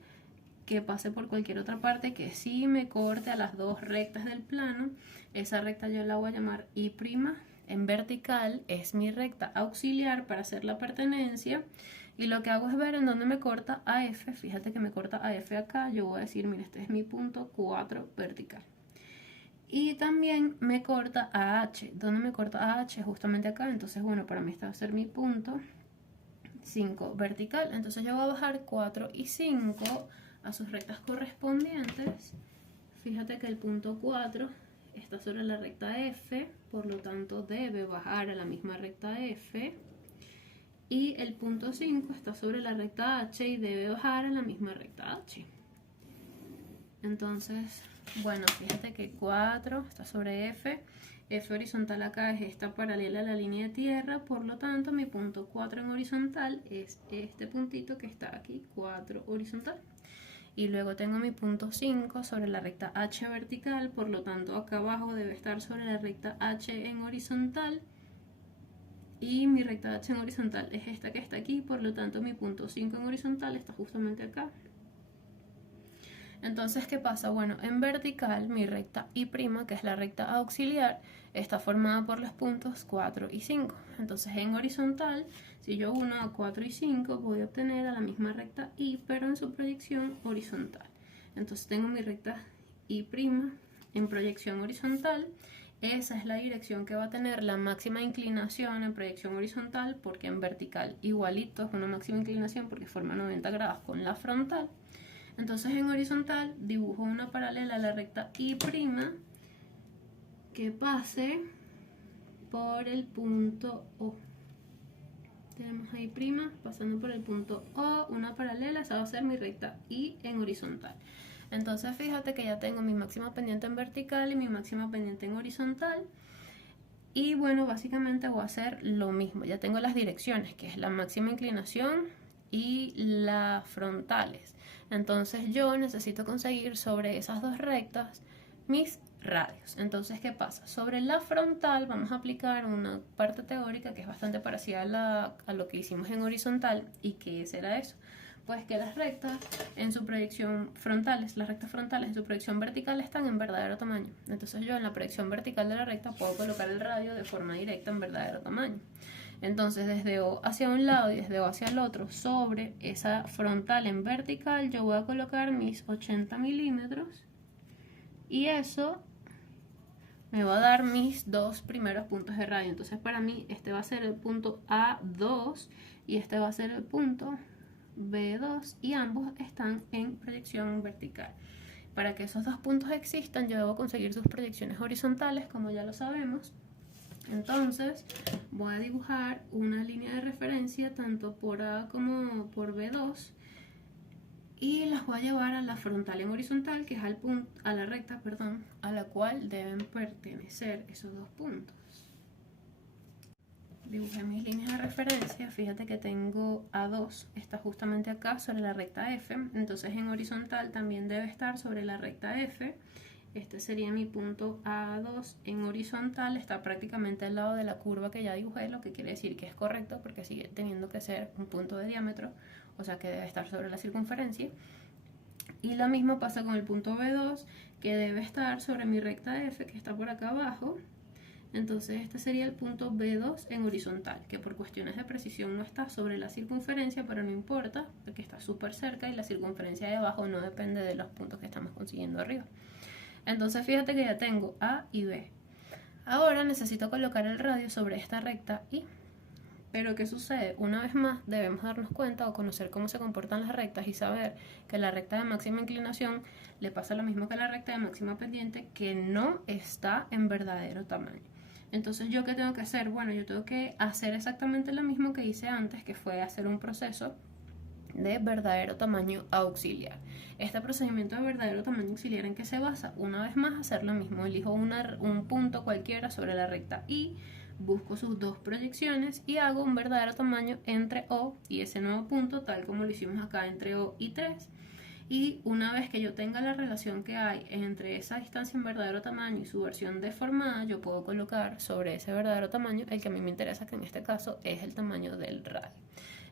que pase por cualquier otra parte que sí me corte a las dos rectas del plano. Esa recta yo la voy a llamar I' en vertical, es mi recta auxiliar para hacer la pertenencia, y lo que hago es ver en dónde me corta AF. Fíjate que me corta AF acá, yo voy a decir, mira, este es mi punto 4 vertical. Y también me corta AH. ¿Dónde me corta AH? Justamente acá. Entonces, bueno, para mí este va a ser mi punto 5 vertical. Entonces yo voy a bajar 4 y 5 a sus rectas correspondientes. Fíjate que el punto 4 está sobre la recta F, por lo tanto debe bajar a la misma recta F. Y el punto 5 está sobre la recta H y debe bajar a la misma recta H. Entonces, bueno, fíjate que 4 está sobre F. F horizontal acá es esta paralela a la línea de tierra, por lo tanto mi punto 4 en horizontal es este puntito que está aquí, 4 horizontal. Y luego tengo mi punto 5 sobre la recta H vertical, por lo tanto acá abajo debe estar sobre la recta H en horizontal. Y mi recta H en horizontal es esta que está aquí, por lo tanto mi punto 5 en horizontal está justamente acá. Entonces, ¿qué pasa? Bueno, en vertical mi recta Y', que es la recta auxiliar, está formada por los puntos 4 y 5. Entonces, en horizontal, si yo uno a 4 y 5, voy a obtener a la misma recta Y, pero en su proyección horizontal. Entonces, tengo mi recta Y' en proyección horizontal. Esa es la dirección que va a tener la máxima inclinación en proyección horizontal, porque en vertical igualito es una máxima inclinación porque forma 90 grados con la frontal. Entonces en horizontal dibujo una paralela a la recta Y' que pase por el punto O. Tenemos a Y' pasando por el punto O, una paralela, esa va a ser mi recta Y en horizontal. Entonces fíjate que ya tengo mi máxima pendiente en vertical y mi máxima pendiente en horizontal. Y bueno, básicamente voy a hacer lo mismo. Ya tengo las direcciones, que es la máxima inclinación y las frontales. Entonces yo necesito conseguir sobre esas dos rectas mis radios. Entonces, ¿qué pasa? Sobre la frontal vamos a aplicar una parte teórica que es bastante parecida a lo que hicimos en horizontal. ¿Y qué será eso? Pues que las rectas en su proyección frontales, las rectas frontales en su proyección vertical están en verdadero tamaño. Entonces yo en la proyección vertical de la recta puedo colocar el radio de forma directa en verdadero tamaño. Entonces desde O hacia un lado y desde O hacia el otro sobre esa frontal en vertical yo voy a colocar mis 80 milímetros y eso me va a dar mis dos primeros puntos de radio. Entonces para mí este va a ser el punto A2 y este va a ser el punto B2 y ambos están en proyección vertical. Para que esos dos puntos existan yo debo conseguir sus proyecciones horizontales, como ya lo sabemos. Entonces voy a dibujar una línea de referencia tanto por A como por B2 y las voy a llevar a la frontal en horizontal, que es a la recta, perdón, a la cual deben pertenecer esos dos puntos. Dibujé mis líneas de referencia, fíjate que tengo A2, está justamente acá sobre la recta F, entonces en horizontal también debe estar sobre la recta F. Este sería mi punto A2 en horizontal, está prácticamente al lado de la curva que ya dibujé, lo que quiere decir que es correcto porque sigue teniendo que ser un punto de diámetro, o sea que debe estar sobre la circunferencia. Y lo mismo pasa con el punto B2, que debe estar sobre mi recta F, que está por acá abajo. Entonces este sería el punto B2 en horizontal, que por cuestiones de precisión no está sobre la circunferencia, pero no importa, porque está súper cerca y la circunferencia de abajo no depende de los puntos que estamos consiguiendo arriba. Entonces fíjate que ya tengo A y B. Ahora necesito colocar el radio sobre esta recta Y. Pero ¿qué sucede? Una vez más debemos darnos cuenta o conocer cómo se comportan las rectas y saber que la recta de máxima inclinación le pasa lo mismo que la recta de máxima pendiente, que no está en verdadero tamaño. Entonces, ¿yo qué tengo que hacer? Bueno, yo tengo que hacer exactamente lo mismo que hice antes, que fue hacer un proceso de verdadero tamaño auxiliar. Este procedimiento de verdadero tamaño auxiliar, ¿en qué se basa? Una vez más, hacer lo mismo. Elijo un punto cualquiera sobre la recta Y, busco sus dos proyecciones y hago un verdadero tamaño entre O y ese nuevo punto, tal como lo hicimos acá entre O y 3. Y una vez que yo tenga la relación que hay entre esa distancia en verdadero tamaño y su versión deformada, yo puedo colocar sobre ese verdadero tamaño el que a mí me interesa, que en este caso es el tamaño del radio.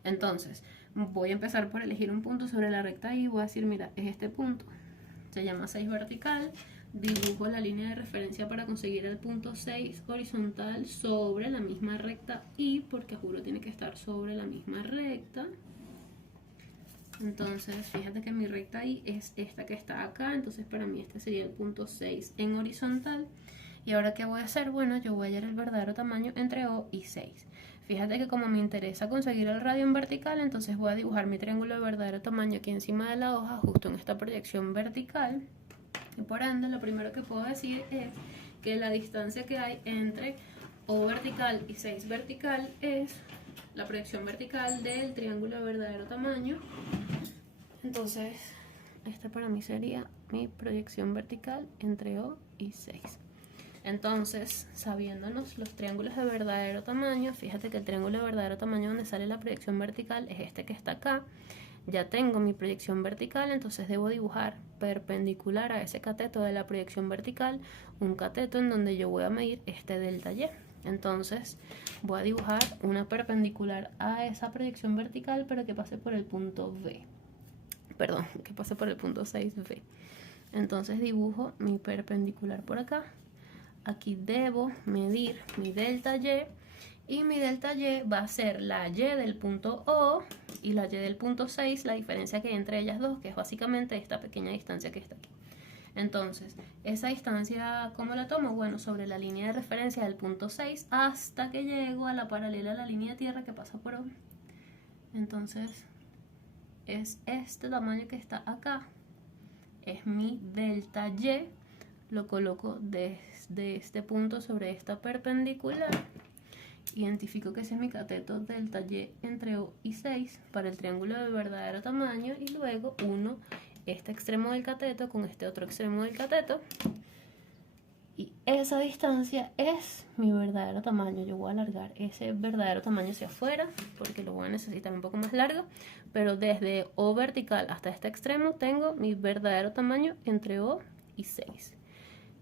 Entonces, voy a empezar por elegir un punto sobre la recta Y. Voy a decir, mira, es este punto. Se llama 6 vertical. Dibujo la línea de referencia para conseguir el punto 6 horizontal sobre la misma recta Y, porque juro tiene que estar sobre la misma recta. Entonces, fíjate que mi recta Y es esta que está acá, entonces para mí este sería el punto 6 en horizontal. ¿Y ahora qué voy a hacer? Bueno, yo voy a hallar el verdadero tamaño entre O y 6. Fíjate que como me interesa conseguir el radio en vertical, entonces voy a dibujar mi triángulo de verdadero tamaño aquí encima de la hoja, justo en esta proyección vertical. Y por ende, lo primero que puedo decir es que la distancia que hay entre O vertical y 6 vertical es la proyección vertical del triángulo de verdadero tamaño. Entonces, este para mí sería mi proyección vertical entre O y 6. Entonces, sabiéndonos los triángulos de verdadero tamaño, fíjate que el triángulo de verdadero tamaño donde sale la proyección vertical es este que está acá. Ya tengo mi proyección vertical, entonces debo dibujar perpendicular a ese cateto de la proyección vertical un cateto en donde yo voy a medir este delta Y. Entonces voy a dibujar una perpendicular a esa proyección vertical, pero que pase por el punto V. Perdón, que pase por el punto 6V. Entonces dibujo mi perpendicular por acá. Aquí debo medir mi delta y mi delta Y va a ser la Y del punto O y la Y del punto 6, la diferencia que hay entre ellas dos, que es básicamente esta pequeña distancia que está aquí. Entonces, esa distancia, ¿cómo la tomo? Bueno, sobre la línea de referencia del punto 6 hasta que llego a la paralela a la línea de tierra que pasa por O. Entonces, es este tamaño que está acá, es mi delta Y, lo coloco desde este punto sobre esta perpendicular, identifico que ese es mi cateto delta Y entre O y 6 para el triángulo de verdadero tamaño y luego uno este extremo del cateto con este otro extremo del cateto y esa distancia es mi verdadero tamaño. Yo voy a alargar ese verdadero tamaño hacia afuera porque lo voy a necesitar un poco más largo, pero desde O vertical hasta este extremo tengo mi verdadero tamaño entre O y 6.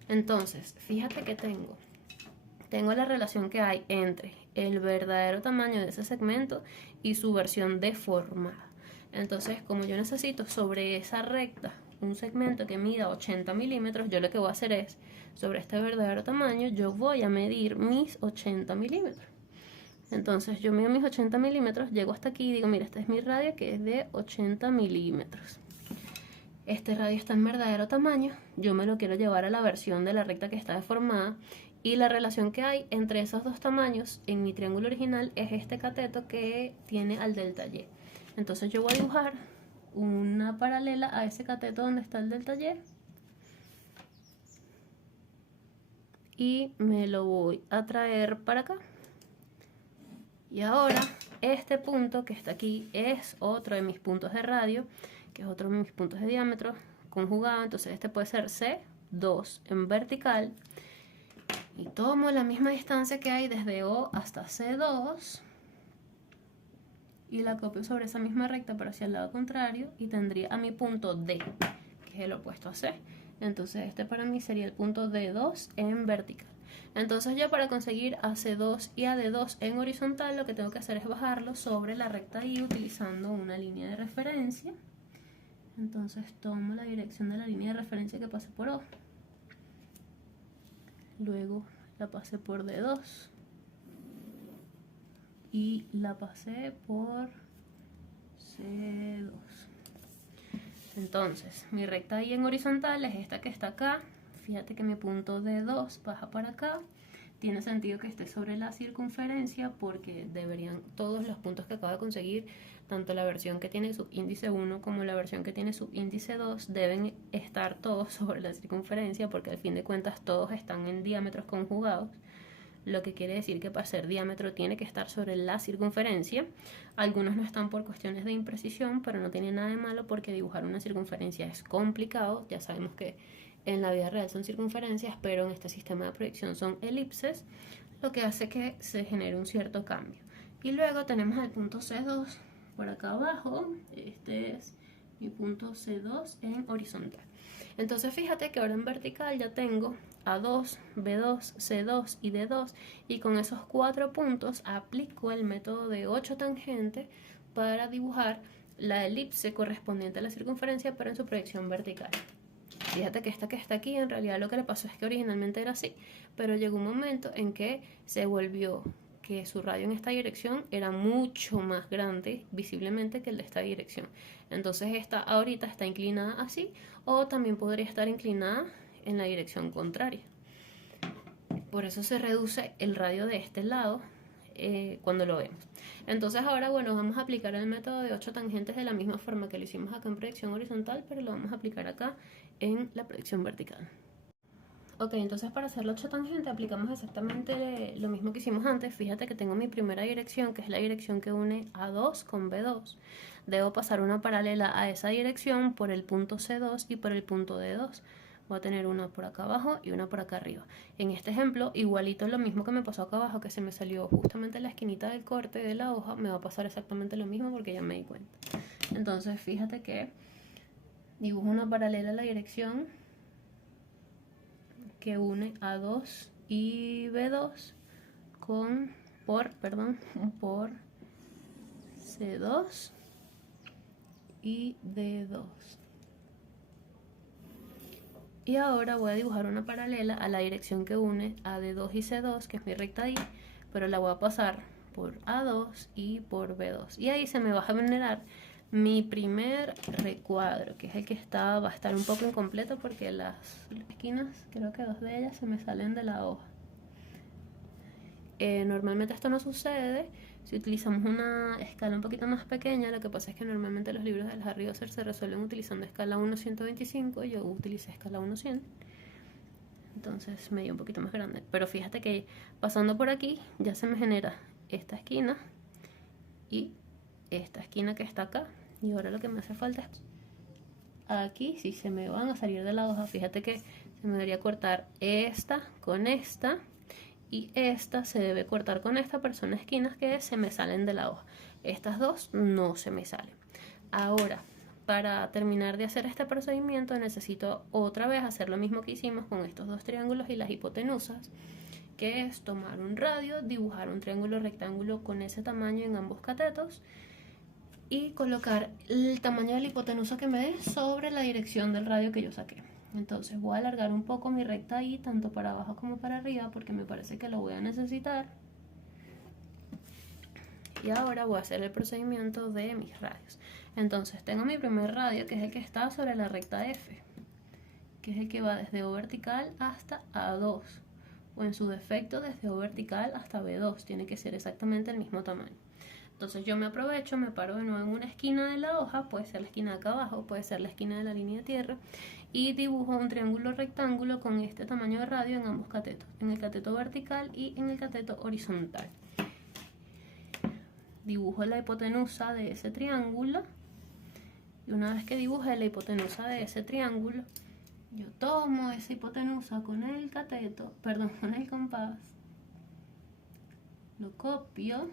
Entonces, fíjate que tengo la relación que hay entre el verdadero tamaño de ese segmento y su versión deformada. Entonces, como yo necesito sobre esa recta un segmento que mida 80 milímetros, yo lo que voy a hacer es, sobre este verdadero tamaño, yo voy a medir mis 80 milímetros. Entonces, yo mido mis 80 milímetros, llego hasta aquí y digo, mira, este es mi radio que es de 80 milímetros. Este radio está en verdadero tamaño, yo me lo quiero llevar a la versión de la recta que está deformada y la relación que hay entre esos dos tamaños en mi triángulo original es este cateto que tiene al delta Y. Entonces yo voy a dibujar una paralela a ese cateto donde está el delta Y y me lo voy a traer para acá. Y ahora este punto que está aquí es otro de mis puntos de radio, que es otro de mis puntos de diámetro conjugado, entonces este puede ser C2 en vertical y tomo la misma distancia que hay desde O hasta C2 y la copio sobre esa misma recta pero hacia el lado contrario y tendría a mi punto D, que es el opuesto a C. Entonces este para mí sería el punto D2 en vertical. Entonces yo para conseguir AC2 y AD2 en horizontal lo que tengo que hacer es bajarlo sobre la recta Y utilizando una línea de referencia. Entonces tomo la dirección de la línea de referencia que pase por O. Luego la pasé por D2 y la pasé por C2. Entonces mi recta Y en horizontal es esta que está acá. Fíjate que mi punto D2 baja para acá. Tiene sentido que esté sobre la circunferencia porque deberían todos los puntos que acabo de conseguir, tanto la versión que tiene subíndice 1 como la versión que tiene subíndice 2, deben estar todos sobre la circunferencia porque al fin de cuentas todos están en diámetros conjugados, lo que quiere decir que para ser diámetro tiene que estar sobre la circunferencia. Algunos no están por cuestiones de imprecisión, pero no tiene nada de malo porque dibujar una circunferencia es complicado. Ya sabemos que en la vida real son circunferencias, pero en este sistema de proyección son elipses, lo que hace que se genere un cierto cambio. Y luego tenemos el punto C2 por acá abajo. Este es mi punto C2 en horizontal. Entonces fíjate que ahora en vertical ya tengo A2, B2, C2 y D2 y con esos 4 puntos aplico el método de 8 tangente para dibujar la elipse correspondiente a la circunferencia pero en su proyección vertical. Fíjate que esta que está aquí en realidad lo que le pasó es que originalmente era así, pero llegó un momento en que se volvió que su radio en esta dirección era mucho más grande visiblemente que el de esta dirección. Entonces esta ahorita está inclinada así o también podría estar inclinada en la dirección contraria. Por eso se reduce el radio de este lado cuando lo vemos. Entonces ahora bueno, vamos a aplicar el método de 8 tangentes de la misma forma que lo hicimos acá en proyección horizontal, pero lo vamos a aplicar acá en la proyección vertical. Ok, entonces para hacer la 8 tangente aplicamos exactamente lo mismo que hicimos antes. Fíjate que tengo mi primera dirección, que es la dirección que une A2 con B2. Debo pasar una paralela a esa dirección por el punto C2 y por el punto D2. Voy a tener una por acá abajo y una por acá arriba. En este ejemplo, igualito lo mismo que me pasó acá abajo, que se me salió justamente la esquinita del corte de la hoja, me va a pasar exactamente lo mismo porque ya me di cuenta. Entonces fíjate que dibujo una paralela a la dirección que une A2 y B2 por C2 y D2. Y ahora voy a dibujar una paralela a la dirección que une a D2 y C2, que es mi recta Y, pero la voy a pasar por A2 y por B2. Y ahí se me va a generar mi primer recuadro, que es el que va a estar un poco incompleto porque las esquinas, creo que 2 de ellas se me salen de la hoja. Normalmente esto no sucede si utilizamos una escala un poquito más pequeña. Lo que pasa es que normalmente los libros de Harry Osser se resuelven utilizando escala 1/125, yo utilicé escala 1/100, entonces me dio un poquito más grande. Pero fíjate que pasando por aquí ya se me genera esta esquina y esta esquina que está acá, y ahora lo que me hace falta es aquí, si se me van a salir de la hoja, fíjate que se me debería cortar esta con esta, y esta se debe cortar con esta, pero son esquinas que se me salen de la hoja. Estas dos no se me salen. Ahora, para terminar de hacer este procedimiento necesito otra vez hacer lo mismo que hicimos con estos dos triángulos y las hipotenusas, que es tomar un radio, dibujar un triángulo rectángulo con ese tamaño en ambos catetos y colocar el tamaño de la hipotenusa que me dé sobre la dirección del radio que yo saqué. Entonces voy a alargar un poco mi recta Y, tanto para abajo como para arriba, porque me parece que lo voy a necesitar. Y ahora voy a hacer el procedimiento de mis radios. Entonces tengo mi primer radio, que es el que está sobre la recta F, que es el que va desde O vertical hasta A2, o en su defecto desde O vertical hasta B2, tiene que ser exactamente el mismo tamaño. Entonces yo me aprovecho, me paro de nuevo en una esquina de la hoja, puede ser la esquina de acá abajo, puede ser la esquina de la línea de tierra, y dibujo un triángulo rectángulo con este tamaño de radio en ambos catetos, en el cateto vertical y en el cateto horizontal. Dibujo la hipotenusa de ese triángulo, y una vez que dibujé la hipotenusa de ese triángulo, yo tomo esa hipotenusa con el cateto, con el compás, lo copio,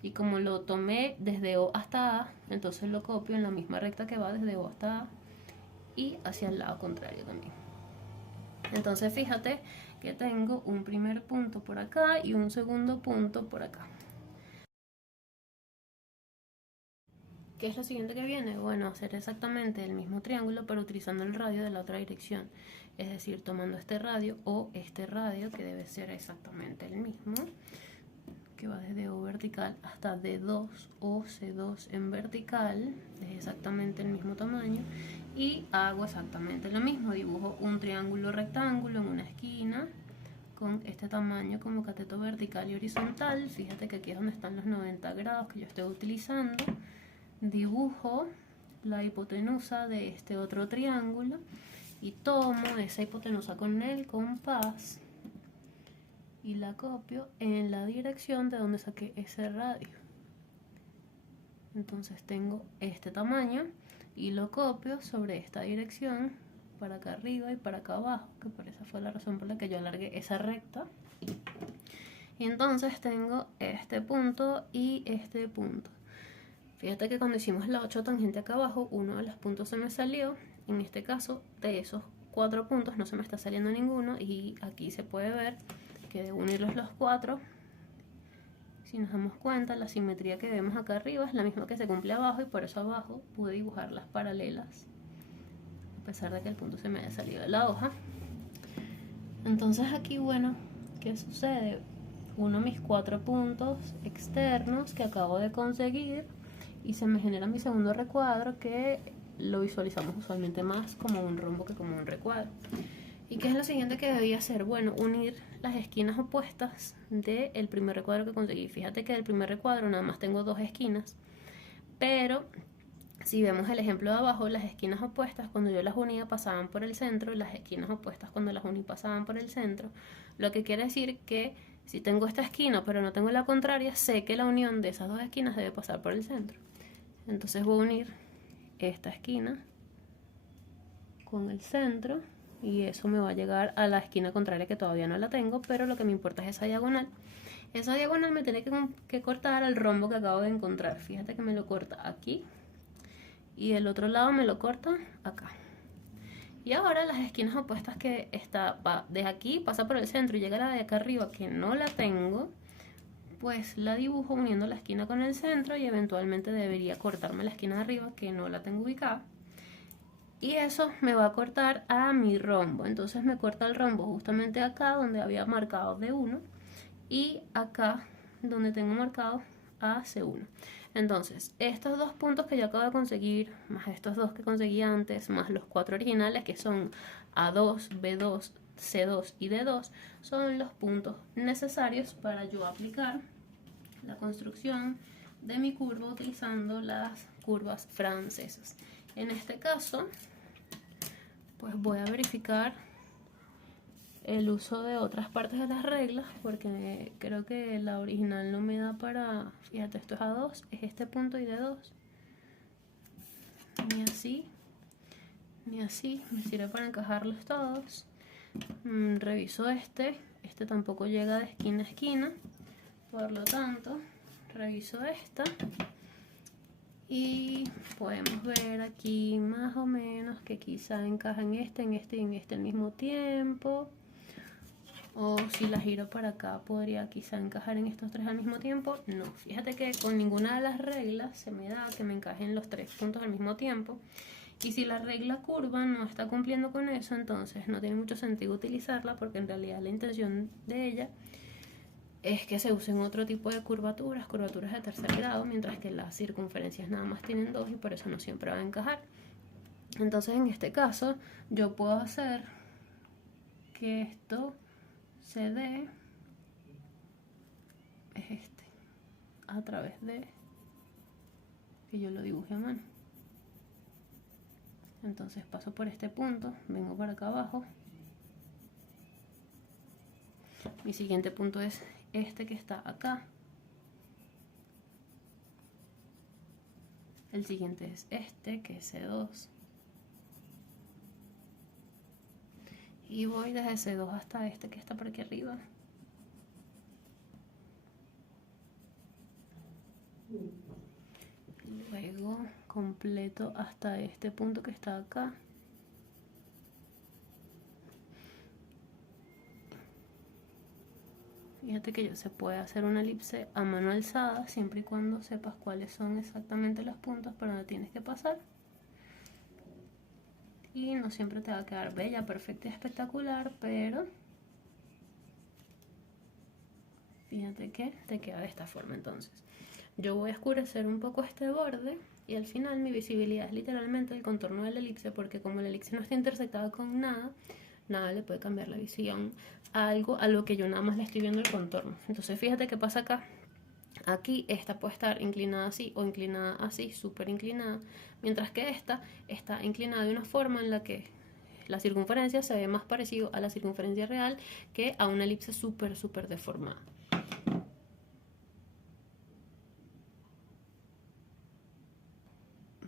y como lo tomé desde O hasta A, entonces lo copio en la misma recta que va desde O hasta A y hacia el lado contrario también. Entonces fíjate que tengo un primer punto por acá y un segundo punto por acá. ¿Qué es lo siguiente que viene? Bueno, hacer exactamente el mismo triángulo pero utilizando el radio de la otra dirección, es decir, tomando este radio o este radio, que debe ser exactamente el mismo, que va desde O vertical hasta D2 o C2 en vertical, es exactamente el mismo tamaño, y hago exactamente lo mismo, dibujo un triángulo rectángulo en una esquina con este tamaño como cateto vertical y horizontal. Fíjate que aquí es donde están los 90 grados que yo estoy utilizando. Dibujo la hipotenusa de este otro triángulo y tomo esa hipotenusa con el compás y la copio en la dirección de donde saqué ese radio. Entonces tengo este tamaño y lo copio sobre esta dirección para acá arriba y para acá abajo, que por esa fue la razón por la que yo alargué esa recta. Y entonces tengo este punto y este punto. Fíjate que cuando hicimos la 8 tangente acá abajo, uno de los puntos se me salió. En este caso, de esos 4 puntos no se me está saliendo ninguno, y aquí se puede ver que de unirlos los 4, si nos damos cuenta, la simetría que vemos acá arriba es la misma que se cumple abajo, y por eso abajo pude dibujar las paralelas a pesar de que el punto se me haya salido de la hoja. Entonces aquí, bueno, ¿qué sucede? Uno mis 4 puntos externos que acabo de conseguir y se me genera mi segundo recuadro, que lo visualizamos usualmente más como un rombo que como un recuadro. ¿Y qué es lo siguiente que debía hacer? Bueno, unir las esquinas opuestas del primer recuadro que conseguí. Fíjate que del primer recuadro nada más tengo 2 esquinas, pero Si vemos el ejemplo de abajo, las esquinas opuestas cuando yo las unía pasaban por el centro, las esquinas opuestas cuando las uní pasaban por el centro, lo que quiere decir que si tengo esta esquina pero no tengo la contraria, sé que la unión de esas dos esquinas debe pasar por el centro. Entonces voy a unir esta esquina con el centro y eso me va a llegar a la esquina contraria que todavía no la tengo, pero lo que me importa es esa diagonal. Esa diagonal me tiene que cortar al rombo que acabo de encontrar. Fíjate que me lo corta aquí y el otro lado me lo corta acá. Y ahora las esquinas opuestas que está de aquí pasa por el centro y llega a la de acá arriba que no la tengo, pues la dibujo uniendo la esquina con el centro y eventualmente debería cortarme la esquina de arriba que no la tengo ubicada. Y eso me va a cortar a mi rombo. Entonces me corta el rombo justamente acá donde había marcado D1 y acá donde tengo marcado AC1. Entonces, estos dos puntos que yo acabo de conseguir, más estos dos que conseguí antes, más los 4 originales que son A2, B2, C2 y D2, son los puntos necesarios para yo aplicar la construcción de mi curva utilizando las curvas francesas. En este caso, pues voy a verificar el uso de otras partes de las reglas porque creo que la original no me da para, fíjate, esto es A2, es este punto y D2, ni así ni así, me sirve para encajarlos todos. Reviso este tampoco llega de esquina a esquina, por lo tanto reviso esta y podemos ver aquí más o menos que quizá encaja en este y en este al mismo tiempo. O si la giro para acá, podría quizá encajar en estos tres al mismo tiempo. No, fíjate que con ninguna de las reglas se me da que me encajen los 3 puntos al mismo tiempo. Y si la regla curva no está cumpliendo con eso, entonces no tiene mucho sentido utilizarla porque en realidad la intención de ella es que se usen otro tipo de curvaturas de tercer grado, mientras que las circunferencias nada más tienen 2 y por eso no siempre va a encajar. Entonces en este caso yo puedo hacer que esto se dé es este a través de que yo lo dibuje a mano. Entonces paso por este punto, vengo para acá abajo. Mi siguiente punto es este que está acá. El siguiente es este que es C2. Y voy desde C2 hasta este que está por aquí arriba. Luego completo hasta este punto que está acá. Fíjate que se puede hacer una elipse a mano alzada siempre y cuando sepas cuáles son exactamente los puntos por donde tienes que pasar. Y no siempre te va a quedar bella, perfecta y espectacular, pero fíjate que te queda de esta forma. Entonces yo voy a oscurecer un poco este borde y al final mi visibilidad es literalmente el contorno de la elipse, porque como la elipse no está intersectada con nada, nada le puede cambiar la visión a algo a lo que yo nada más le estoy viendo el contorno. Entonces fíjate qué pasa acá. Aquí esta puede estar inclinada así o inclinada así, súper inclinada, mientras que esta está inclinada de una forma en la que la circunferencia se ve más parecido a la circunferencia real que a una elipse súper deformada.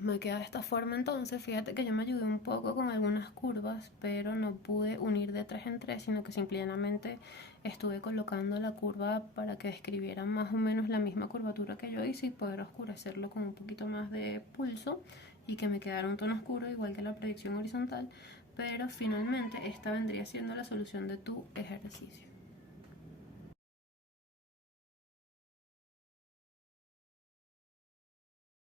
Me queda de esta forma. Entonces fíjate que yo me ayudé un poco con algunas curvas, pero no pude unir de 3 en 3, sino que simplemente estuve colocando la curva para que describiera más o menos la misma curvatura que yo hice y poder oscurecerlo con un poquito más de pulso y que me quedara un tono oscuro igual que la proyección horizontal. Pero finalmente esta vendría siendo la solución de tu ejercicio.